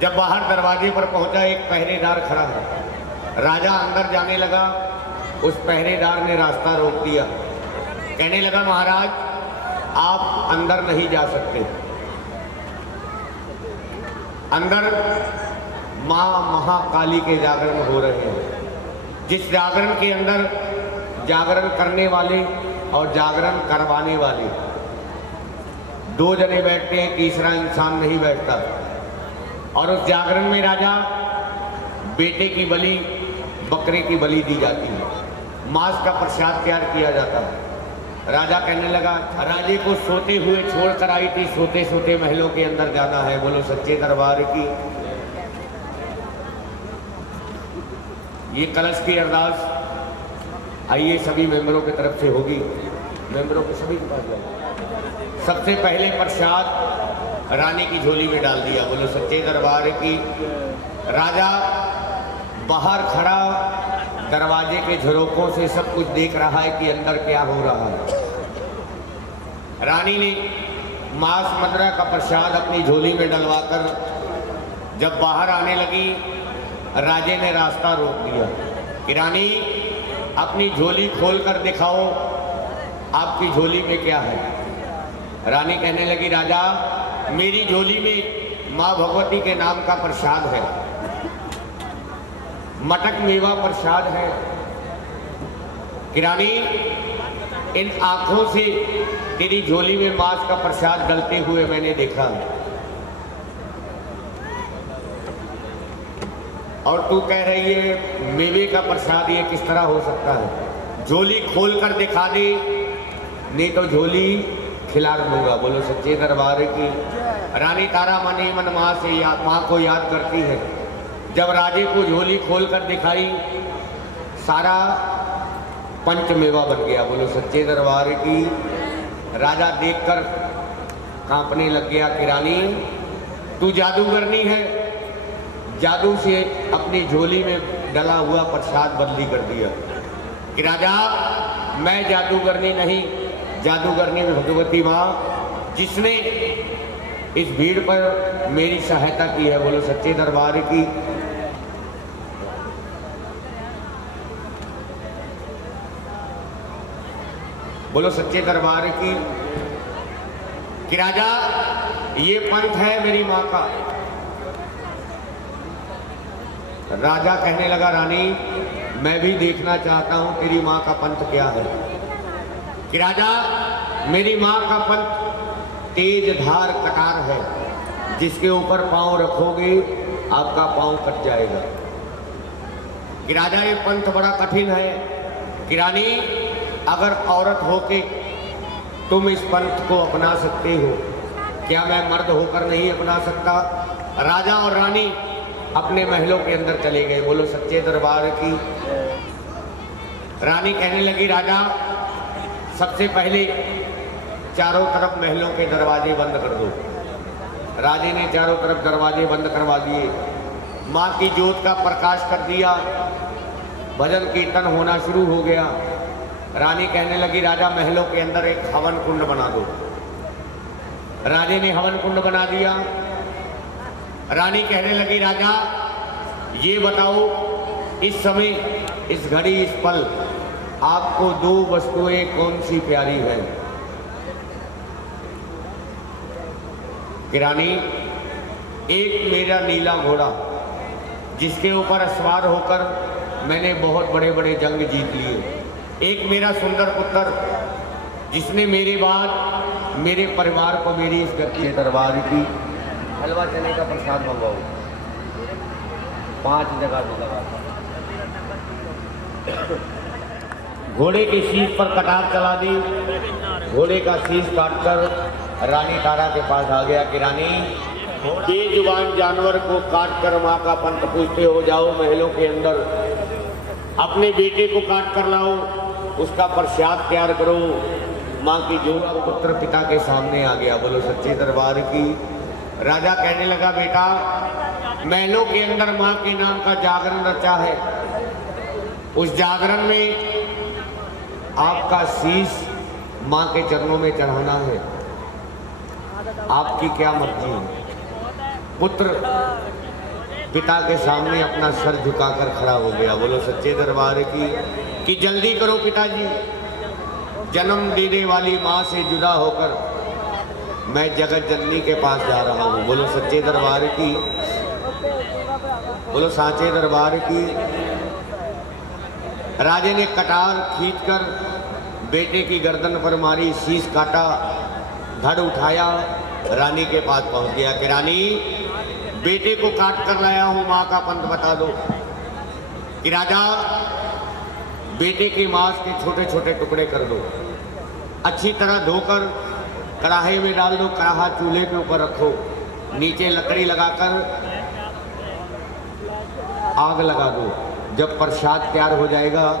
जब बाहर दरवाजे पर पहुंचा, एक पहरेदार खड़ा है। राजा अंदर जाने लगा। उस पहरेदार ने रास्ता रोक दिया। कहने लगा, महाराज आप अंदर नहीं जा सकते। अंदर मां महाकाली के जागरण हो रहे हैं। जिस जागरण के अंदर जागरण करने वाले और जागरण करवाने वाले दो जने बैठते हैं, तीसरा इंसान नहीं बैठता। और उस जागरण में राजा बेटे की बलि, बकरे की बलि दी जाती है। मांस का प्रसाद तैयार किया जाता है। राजा कहने लगा, राजे को सोते हुए छोड़ कर आई थी, सोते सोते महलों के अंदर जाना है। बोलो सच्चे दरबार की। ये कलश की अरदास आइए सभी मेंबरों की तरफ से होगी। मेंबरों के सभी के पास जाओ। सबसे पहले प्रसाद रानी की झोली में डाल दिया। बोलो सच्चे दरबार की। राजा बाहर खड़ा दरवाजे के झरोकों से सब कुछ देख रहा है कि अंदर क्या हो रहा है। रानी ने मांस मदिरा का प्रसाद अपनी झोली में डलवाकर जब बाहर आने लगी, राजे ने रास्ता रोक दिया कि रानी अपनी झोली खोलकर दिखाओ, आपकी झोली में क्या है। रानी कहने लगी, राजा मेरी झोली में माँ भगवती के नाम का प्रसाद है, मटक मेवा प्रसाद है। कि रानी इन आंखों से तेरी झोली में मांस का प्रसाद डलते हुए मैंने देखा, और तू कह रही है मेवे का प्रसाद, ये किस तरह हो सकता है। झोली खोल कर दिखा दे, नहीं तो झोली खिला दूंगा। बोलो सच्चे दरबार की। रानी तारा मन ही मन माँ को याद करती है। जब राजे को झोली खोल कर दिखाई, सारा पंचमेवा बन गया। बोलो सच्चे दरबार की। राजा देखकर कांपने लग गया कि रानी तू जादूगरनी है, जादू से अपनी झोली में डला हुआ प्रसाद बदली कर दिया। कि राजा मैं जादूगरनी नहीं, जादूगरनी भगवती माँ जिसने इस भीड़ पर मेरी सहायता की है। बोलो सच्चे दरबार की। बोलो सच्चे दरबार की। कि राजा ये पंथ है मेरी माँ का। राजा कहने लगा रानी मैं भी देखना चाहता हूं तेरी माँ का पंथ क्या है। कि राजा मेरी माँ का पंथ तेज धार कटार है, जिसके ऊपर पांव रखोगे आपका पांव कट जाएगा। कि राजा ये पंथ बड़ा कठिन है। कि रानी अगर औरत होके तुम इस पंथ को अपना सकते हो, क्या मैं मर्द होकर नहीं अपना सकता। राजा और रानी अपने महलों के अंदर चले गए। बोलो सच्चे दरबार की। रानी कहने लगी राजा सबसे पहले चारों तरफ महलों के दरवाजे बंद कर दो। राजे ने चारों तरफ दरवाजे बंद करवा दिए। माँ की ज्योत का प्रकाश कर दिया। भजन कीर्तन होना शुरू हो गया। रानी कहने लगी राजा महलों के अंदर एक हवन कुंड बना दो। राजे ने हवन कुंड बना दिया। रानी कहने लगी राजा ये बताओ इस समय, इस घड़ी, इस पल आपको दो वस्तुएं कौन सी प्यारी है। कि रानी एक मेरा नीला घोड़ा जिसके ऊपर सवार होकर मैंने बहुत बड़े बड़े जंग जीत लिए। एक मेरा सुंदर पुत्र जिसने मेरे बाद मेरे परिवार को मेरी इस गति दरबार की हलवा चने का प्रसाद मंगवाओ। 5 जगह भी लगा। घोड़े के शीश पर कटार चला दी। घोड़े का शीश काटकर रानी तारा के पास आ गया। कि रानी बेजुबान जानवर को काटकर माँ का पंथ पूछते हो, जाओ महलों के अंदर अपने बेटे को काट कर लाओ, उसका प्रसाद तैयार करो। माँ की जो पुत्र पिता के सामने आ गया। बोलो सच्चे दरबार की। राजा कहने लगा बेटा महलों के अंदर माँ के नाम का जागरण रचा है। उस जागरण में आपका शीश माँ के चरणों में चढ़ाना है। आपकी क्या मर्जी है। पुत्र पिता के सामने अपना सर झुकाकर खड़ा हो गया। बोलो सच्चे दरबार की। कि जल्दी करो पिताजी, जन्म देने वाली माँ से जुदा होकर मैं जगत जननी के पास जा रहा हूँ। बोलो सच्चे दरबार की। बोलो साचे दरबार की। राजे ने कटार खींचकर बेटे की गर्दन पर मारी, शीश काटा, धड़ उठाया, रानी के पास पहुंच गया। कि रानी बेटे को काट कर लाया हूं, माँ का पंथ बता दो। कि राजा बेटे के मांस के छोटे छोटे टुकड़े कर दो, अच्छी तरह धोकर कढ़ाई में डाल दो, कढ़ाहा चूल्हे के ऊपर रखो, नीचे लकड़ी लगाकर आग लगा दो। जब प्रसाद तैयार हो जाएगा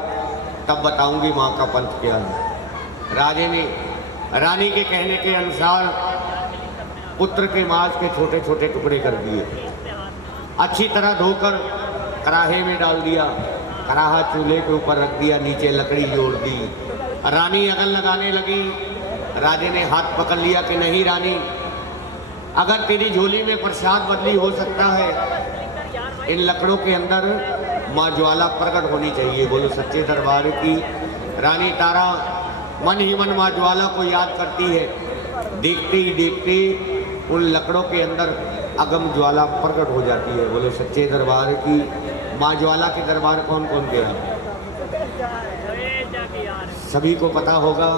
तब बताऊंगी माँ का पंथ क्या है। राजे ने रानी के कहने के अनुसार पुत्र के मांस के छोटे छोटे टुकड़े कर दिए, अच्छी तरह धोकर कढ़ाई में डाल दिया, कढ़ाहा चूल्हे के ऊपर रख दिया, नीचे लकड़ी जोड़ दी। रानी अगल लगाने लगी। राजे ने हाथ पकड़ लिया कि नहीं रानी, अगर तेरी झोली में प्रसाद बदली हो सकता है, इन लकड़ों के अंदर माँ ज्वाला प्रकट होनी चाहिए। बोलो सच्चे दरबार की। रानी तारा मन ही मन माँ ज्वाला को याद करती है। देखते ही देखते उन लकड़ों के अंदर अगम ज्वाला प्रकट हो जाती है। बोलो सच्चे दरबार की। माँ ज्वाला के दरबार कौन कौन गया? सभी को पता होगा।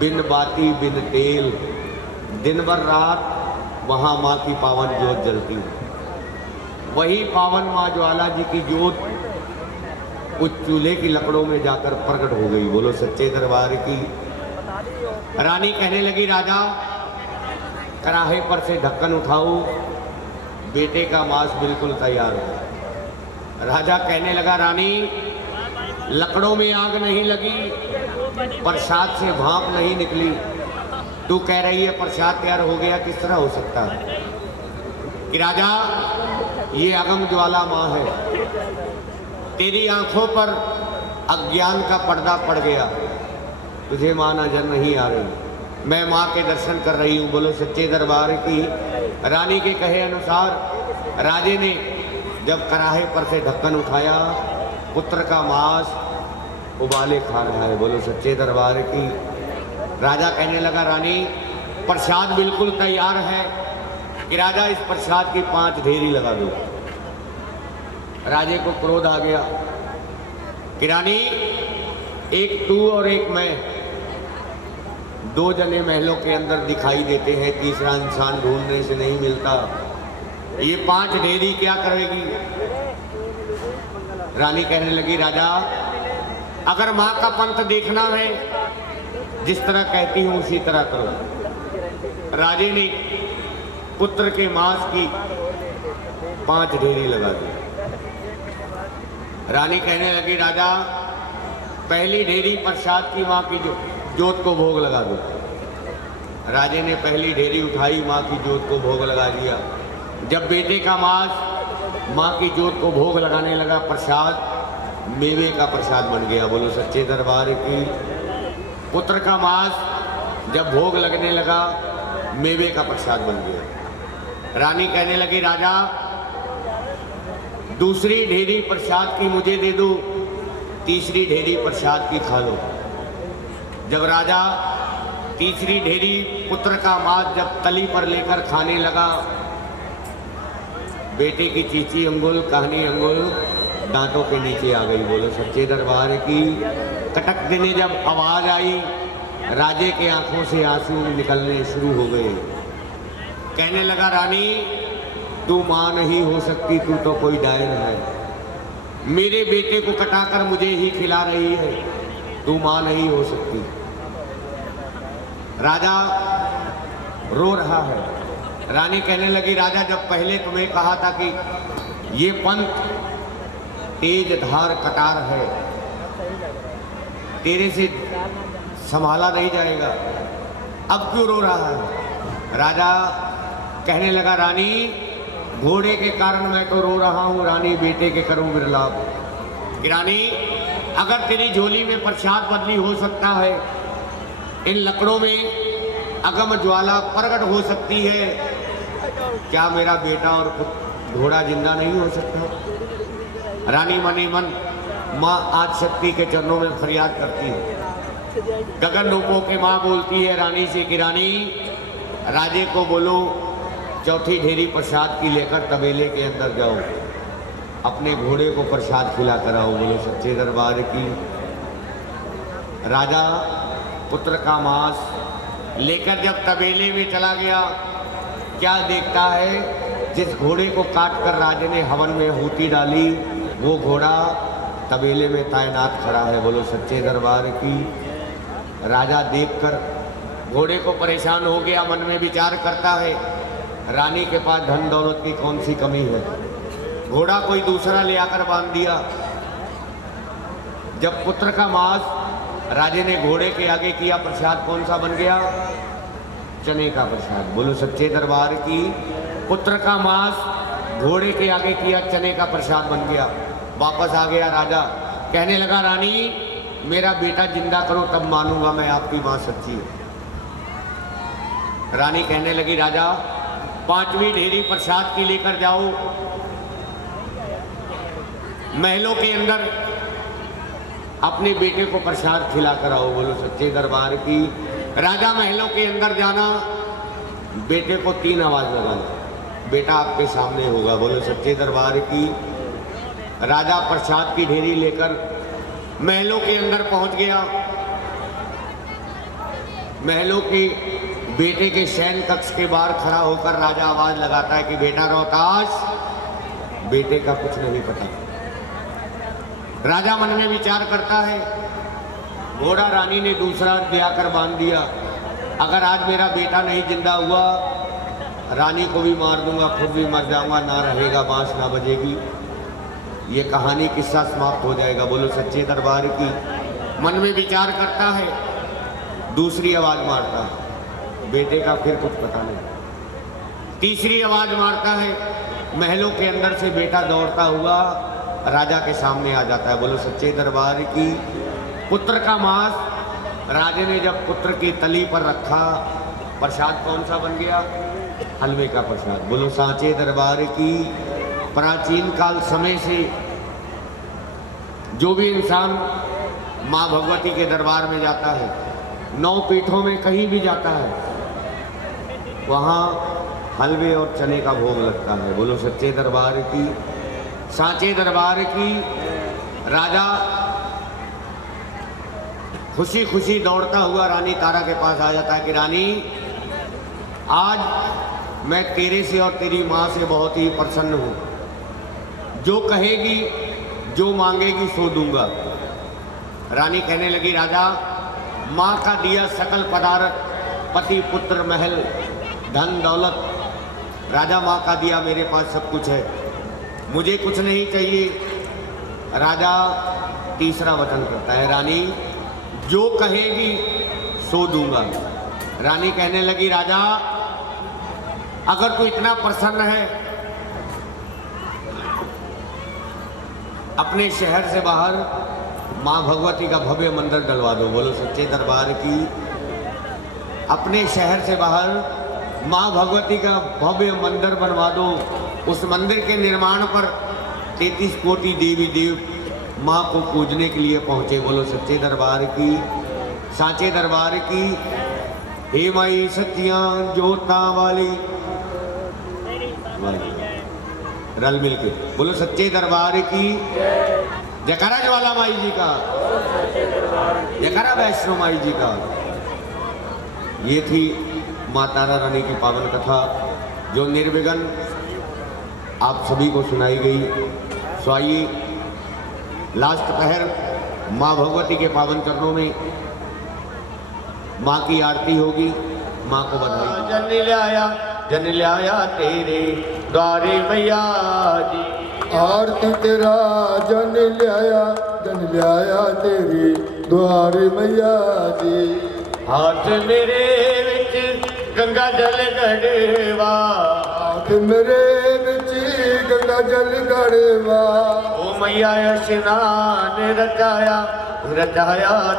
बिन बाती बिन तेल दिन भर रात वहाँ माँ की पावन ज्योत जलती है। वही पावन माँ ज्वाला जी की ज्योत उस चूल्हे की लकड़ों में जाकर प्रकट हो गई। बोलो सच्चे दरबार की। रानी कहने लगी राजा कढ़ाई पर से ढक्कन उठाओ, बेटे का मांस बिल्कुल तैयार है। राजा कहने लगा रानी लकड़ों में आग नहीं लगी, प्रसाद से भाप नहीं निकली, तू कह रही है प्रसाद तैयार हो गया, किस तरह हो सकता है? कि राजा ये अगम ज्वाला माँ है, तेरी आंखों पर अज्ञान का पर्दा पड़ गया, तुझे माँ नजर नहीं आ रही, मैं माँ के दर्शन कर रही हूँ। बोलो सच्चे दरबार की। रानी के कहे अनुसार राजे ने जब कराहे पर से ढक्कन उठाया, पुत्र का मांस उबाले खा रहा है। बोलो सच्चे दरबार की। राजा कहने लगा, रानी प्रसाद बिल्कुल तैयार है कि राजा इस प्रसाद की 5 ढेरी लगा दो। राजे को क्रोध आ गया कि रानी, एक तू और एक मैं, 2 जने महलों के अंदर दिखाई देते हैं, तीसरा इंसान ढूंढने से नहीं मिलता, ये 5 ढेरी क्या करेगी? रानी कहने लगी, राजा अगर माँ का पंथ देखना है, जिस तरह कहती हूँ उसी तरह करो। राजे ने पुत्र के मांस की 5 ढेरी लगा दी। रानी कहने लगी, राजा पहली ढेरी प्रसाद की माँ की जोत को भोग लगा दो। राजे ने पहली ढेरी उठाई, माँ की जोत को भोग लगा दिया। जब बेटे का मांस माँ की जोत को भोग लगाने लगा, प्रसाद मेवे का प्रसाद बन गया। बोलो सच्चे दरबार की। पुत्र का मांस जब भोग लगने लगा, मेवे का प्रसाद बन गया। रानी कहने लगी, राजा दूसरी ढेरी प्रसाद की मुझे दे दो, तीसरी ढेरी प्रसाद की खा लो। जब राजा तीसरी ढेरी पुत्र का मांस जब तली पर लेकर खाने लगा, बेटे की चीची अंगुल, कहानी अंगुल दांतों के नीचे आ गई। बोलो सच्चे दरबार की। कटक देने जब आवाज आई, राजे के आंखों से आंसू निकलने शुरू हो गए। कहने लगा, रानी तू माँ नहीं हो सकती, तू तो कोई डायन है। मेरे बेटे को कटाकर मुझे ही खिला रही है, तू माँ नहीं हो सकती। राजा रो रहा है। रानी कहने लगी, राजा जब पहले तुम्हें कहा था कि ये पंथ तेज धार कटार है, तेरे से संभाला नहीं जाएगा, अब क्यों रो रहा है? राजा कहने लगा, रानी घोड़े के कारण मैं तो रो रहा हूँ, रानी बेटे के करूँ विरलाप। कि रानी अगर तेरी झोली में प्रसाद बदली हो सकता है, इन लकड़ों में अगम ज्वाला प्रकट हो सकती है, क्या मेरा बेटा और घोड़ा जिंदा नहीं हो सकता? रानी मने मन माँ आदिशक्ति के चरणों में फरियाद करती है। गगन रूपों के माँ बोलती है रानी से कि रानी राजे को बोलो चौथी ढेरी प्रसाद की लेकर तबेले के अंदर जाओ, अपने घोड़े को प्रसाद खिला कर आओ। बोलो सच्चे दरबार की। राजा पुत्र का मांस लेकर जब तबेले में चला गया, क्या देखता है, जिस घोड़े को काट कर राजे ने हवन में हूती डाली, वो घोड़ा तबेले में तैनात खड़ा है। बोलो सच्चे दरबार की। राजा देखकर घोड़े को परेशान हो गया, मन में विचार करता है रानी के पास धन दौलत की कौन सी कमी है, घोड़ा कोई दूसरा ले आकर बांध दिया। जब पुत्र का मांस राजे ने घोड़े के आगे किया, प्रसाद कौन सा बन गया? चने का प्रसाद। बोलो सच्चे दरबार की। पुत्र का मांस घोड़े के आगे किया, चने का प्रसाद बन गया। वापस आ गया राजा, कहने लगा रानी मेरा बेटा जिंदा करो तब मानूंगा मैं आपकी मां सच्ची है। रानी कहने लगी राजा 5वीं ढेरी प्रसाद की लेकर जाओ, महलों के अंदर अपने बेटे को प्रसाद खिला कर आओ। बोलो सच्चे दरबार की। राजा महलों के अंदर जाना, बेटे को 3 आवाज लगाना, बेटा आपके सामने होगा। बोलो सच्चे दरबार की। राजा प्रसाद की ढेरी लेकर महलों के अंदर पहुंच गया। महलों के बेटे के शयन कक्ष के बाहर खड़ा होकर राजा आवाज लगाता है कि बेटा रोहताश, बेटे का कुछ नहीं पता। राजा मन में विचार करता है, घोड़ा रानी ने दूसरा दियाकर बांध दिया, अगर आज मेरा बेटा नहीं जिंदा हुआ, रानी को भी मार दूंगा, खुद भी मर जाऊंगा, ना रहेगा बांस ना बजेगी, ये कहानी किस्सा समाप्त हो जाएगा। बोलो सच्चे दरबार की। मन में विचार करता है, दूसरी आवाज मारता है, बेटे का फिर कुछ पता नहीं। तीसरी आवाज मारता है, महलों के अंदर से बेटा दौड़ता हुआ राजा के सामने आ जाता है। बोलो सच्चे दरबार की। पुत्र का मांस राजे ने जब पुत्र की तली पर रखा, प्रसाद कौन सा बन गया? हलवे का प्रसाद। बोलो सांचे दरबार की। प्राचीन काल समय से जो भी इंसान माँ भगवती के दरबार में जाता है, 9 पीठों में कहीं भी जाता है, वहाँ हलवे और चने का भोग लगता है। बोलो सच्चे दरबार की। सांचे दरबार की। राजा खुशी खुशी दौड़ता हुआ रानी तारा के पास आ जाता है कि रानी, आज मैं तेरे से और तेरी माँ से बहुत ही प्रसन्न हूँ। जो कहेगी, जो मांगेगी सो दूंगा। रानी कहने लगी, राजा, माँ का दिया सकल पदार्थ, पति पुत्र महल धन दौलत, राजा माँ का दिया मेरे पास सब कुछ है, मुझे कुछ नहीं चाहिए। राजा तीसरा वचन करता है, रानी जो कहेगी सो दूंगा। रानी कहने लगी, राजा अगर तू इतना प्रसन्न है, अपने शहर से बाहर माँ भगवती का भव्य मंदिर डलवा दो। बोलो सच्चे दरबार की। अपने शहर से बाहर माँ भगवती का भव्य मंदिर बनवा दो। उस मंदिर के निर्माण पर 33 कोटि देवी देव माँ को पूजने के लिए पहुँचे। बोलो सच्चे दरबार की। सांचे दरबार की। हे माई सच्चियाँ जोता वाली, रल मिल के बोलो सच्चे दरबार की। जयकारा ज्वाला माई जी का, जयकारा वैष्णो माई जी का। ये थी माँ तारा रानी की पावन कथा जो निर्विघ्न आप सभी को सुनाई गई। सो आइए लास्ट पहर माँ भगवती के पावन चरणों में माँ की आरती होगी। माँ को बधाई। जन लाया तेरे द्वारे मैया जी, आरती तेरा जन लाया तेरी द्वारे मैया जी। हाथ मेरे विच गंगा जल गढ़वा, हाथ मेरे विच गंगा जल गढ़वा। ओ मैया स्नान रचाया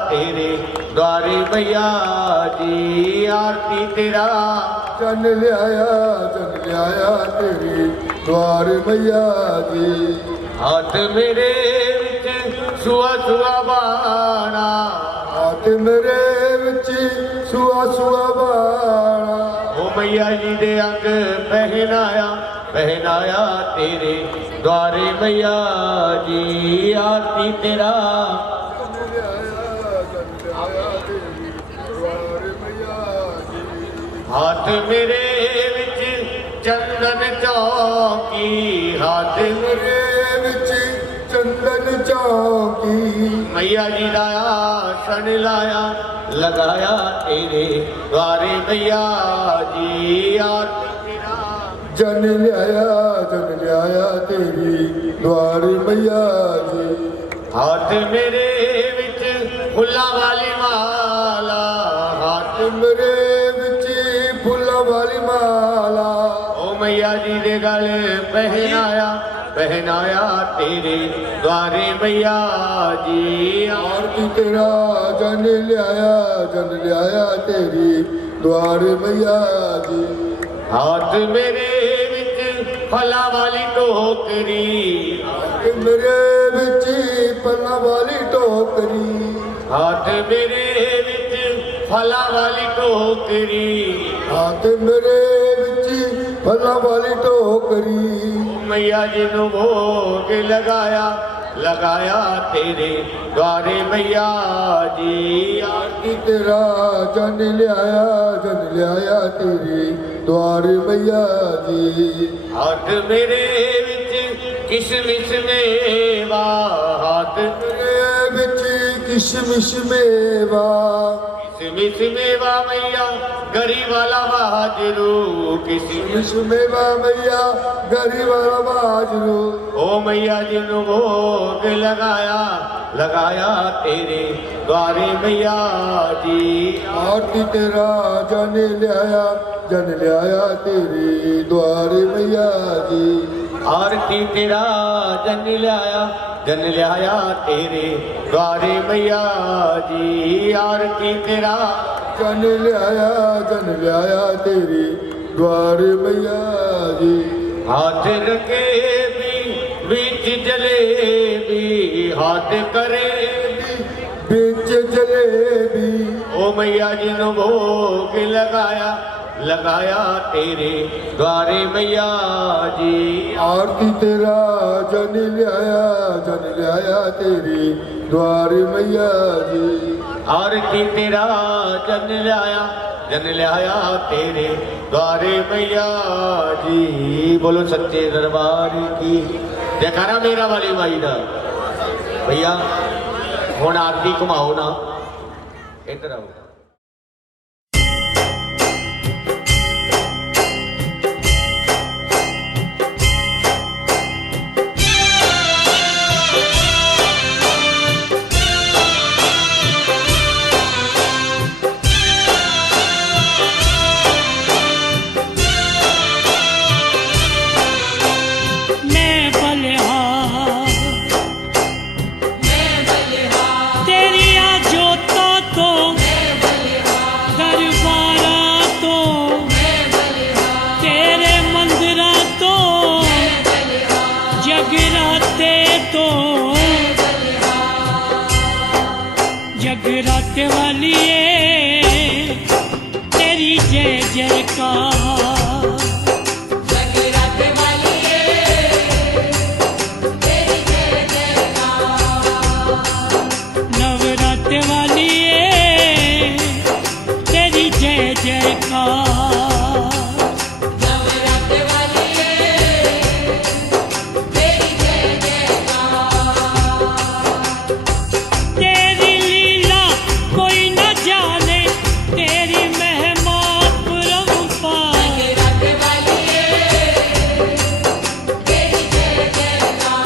तेरे द्वारे मैया जी। आरती तेरा जन लाया तेरी द्वारे मैया जी। हाथ मेरे विच सुआ सुआ बाणा, हाथ मेरे विच सुआ सुआ बाणा। ओ मैया जी दे अंग पहनाया तेरे द्वारे मैया जी। आरती तेरा हाथ मेरे विच चंदन चौकी, हाथ मेरे विच चंदन चौकी। मैया जी दा आसन लाया लगाया तेरे द्वारे मैया जी। आरती तेरा जन लाया तेरी द्वारे मैया जी। हाथ मेरे विच फुल्ला वाली माला, हाथ मेरे विच फुल्लां वाली माला। ओ मैया जी दे गल पहनाया तेरे द्वारे मैया जी। आरती तेरा जन लाया तेरी द्वारे मैया जी। हाथ मेरे विच फला वाली टोकरी, मेरे विच फला वाली टोकरी। हाथ मेरे विच फला वाली टोकरी। हाथ मेरे विच फला वाली टोकरी। मैया जी नु भोग लगाया तेरे द्वारे मैया जी। आरती तेरा जन लाया तेरी द्वारे मैया जी। हाथ मेरे विच किशमिश मेवा, हाथ मेरे विच किशमिश मेवा। किशमिश मेवा मैया गरी वाला बाजरू, किशमिश मेवा मैया गरी वाला बाजरू। ओ मैया जी नु भोग लगाया तेरे द्वारे मैया जी। आरती तेरा जन लाया तेरी द्वारे मैया जी। आरती तेरा जन लिया तेरे द्वारे मैया जी। आरती तेरा जन लिया तेरे द्वार मैया जी। हाथ रखे भी बीच जलेबी, हाथ करे बीच जलेबी, ओ मैया जी नु भोग लगाया तेरे द्वारे मैया जी। आरती तेरा जन लिया तेरे द्वार मैया जी। आरती तेरा जन लिया तेरे द्वारे मैया जी। बोलो सच्चे दरबार की। देखा ना मेरा वाली माई दा भैया। हुण आरती घुमाओ ना, इधर आओ। जगराते वाली तेरी जय जयकार। जगराते वाली तेरी जय जयकार। नवराते वाली तेरी जय जयकार। नवराते वाली तेरी जय जयकार। तेरी लीला कोई न जाने, तेरी महिमा परंपार। जगराते वाली तेरी जय जयकार।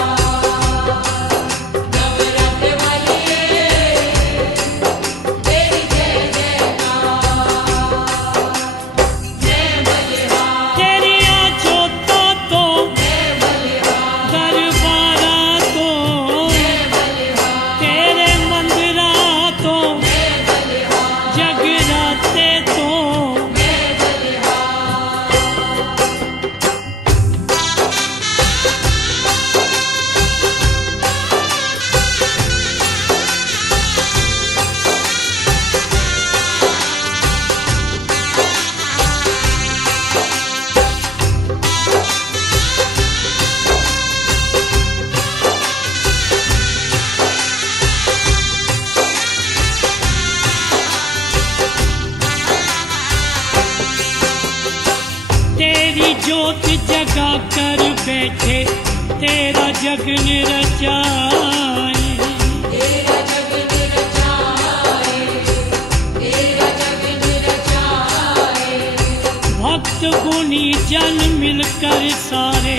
नवराते वाली तेरी जय जयकार। जय बलिहार तेरी जोता तो, जय बलिहार दरबारा तो, जय बलिहार तेरे मंदिरा तो, जय बलिहार जगराते तो, जय बलिहार। तेरी ज्योत जगा कर बैठे, तेरा जग रचाए। तेरा जग रचाए, तेरा जग रचाए। भक्त गुणी जन मिलकर सारे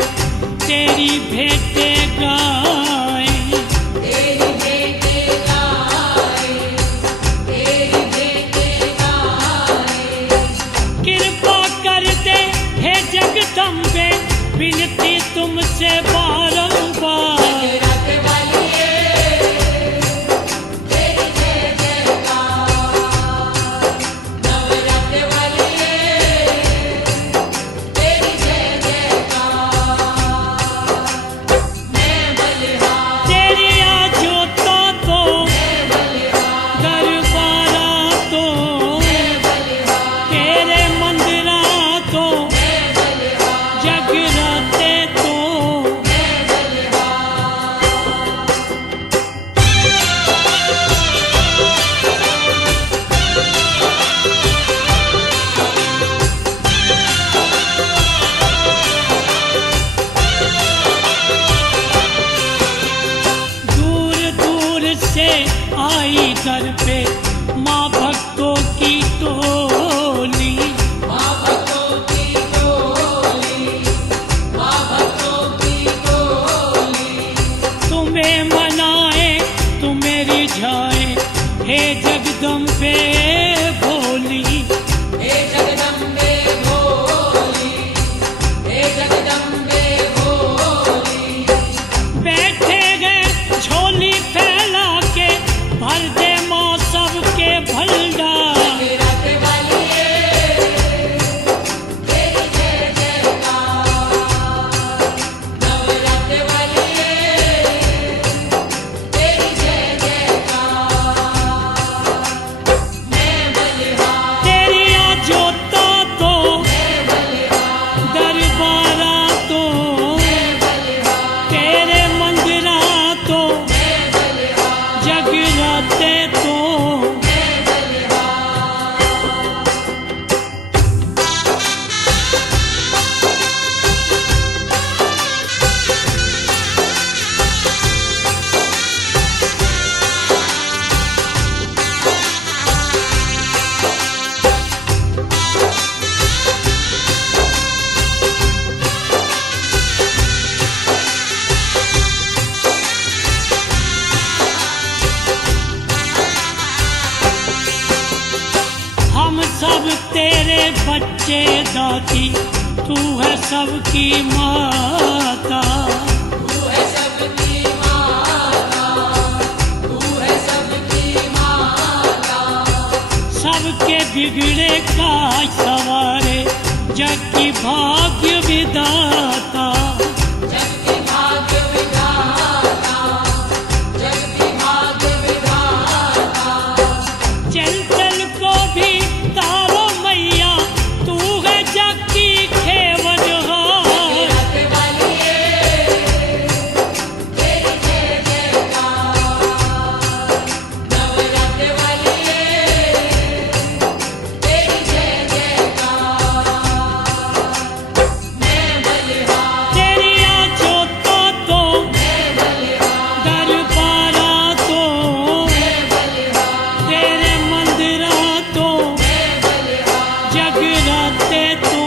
तेरी भेंटे गाए। तेरी भेंटे गाए, तेरी भेंटे गाए। कृपा कर दे हे जगदम्बे, विनती तुमसे बारंबार। जगराते वाली तेरी जय जयकार। नवराते वाली तेरी जय जयकार। मैं बलिहार तेरी जोता तो, मैं बलिहार दरबारा तो, मैं बलिहार तेरे मंदिरा तो, मैं बलिहार जगराते बच्चे दाती, तू है सबकी माता। सबके बिगड़े का सवारे, जग की भाग्य विधाता। चल चल को भी तारो मैया, तू है जग की खेवनहार। तेरी आँचों तो दरबारा तो, तेरे मंदिरा तो जगराते तो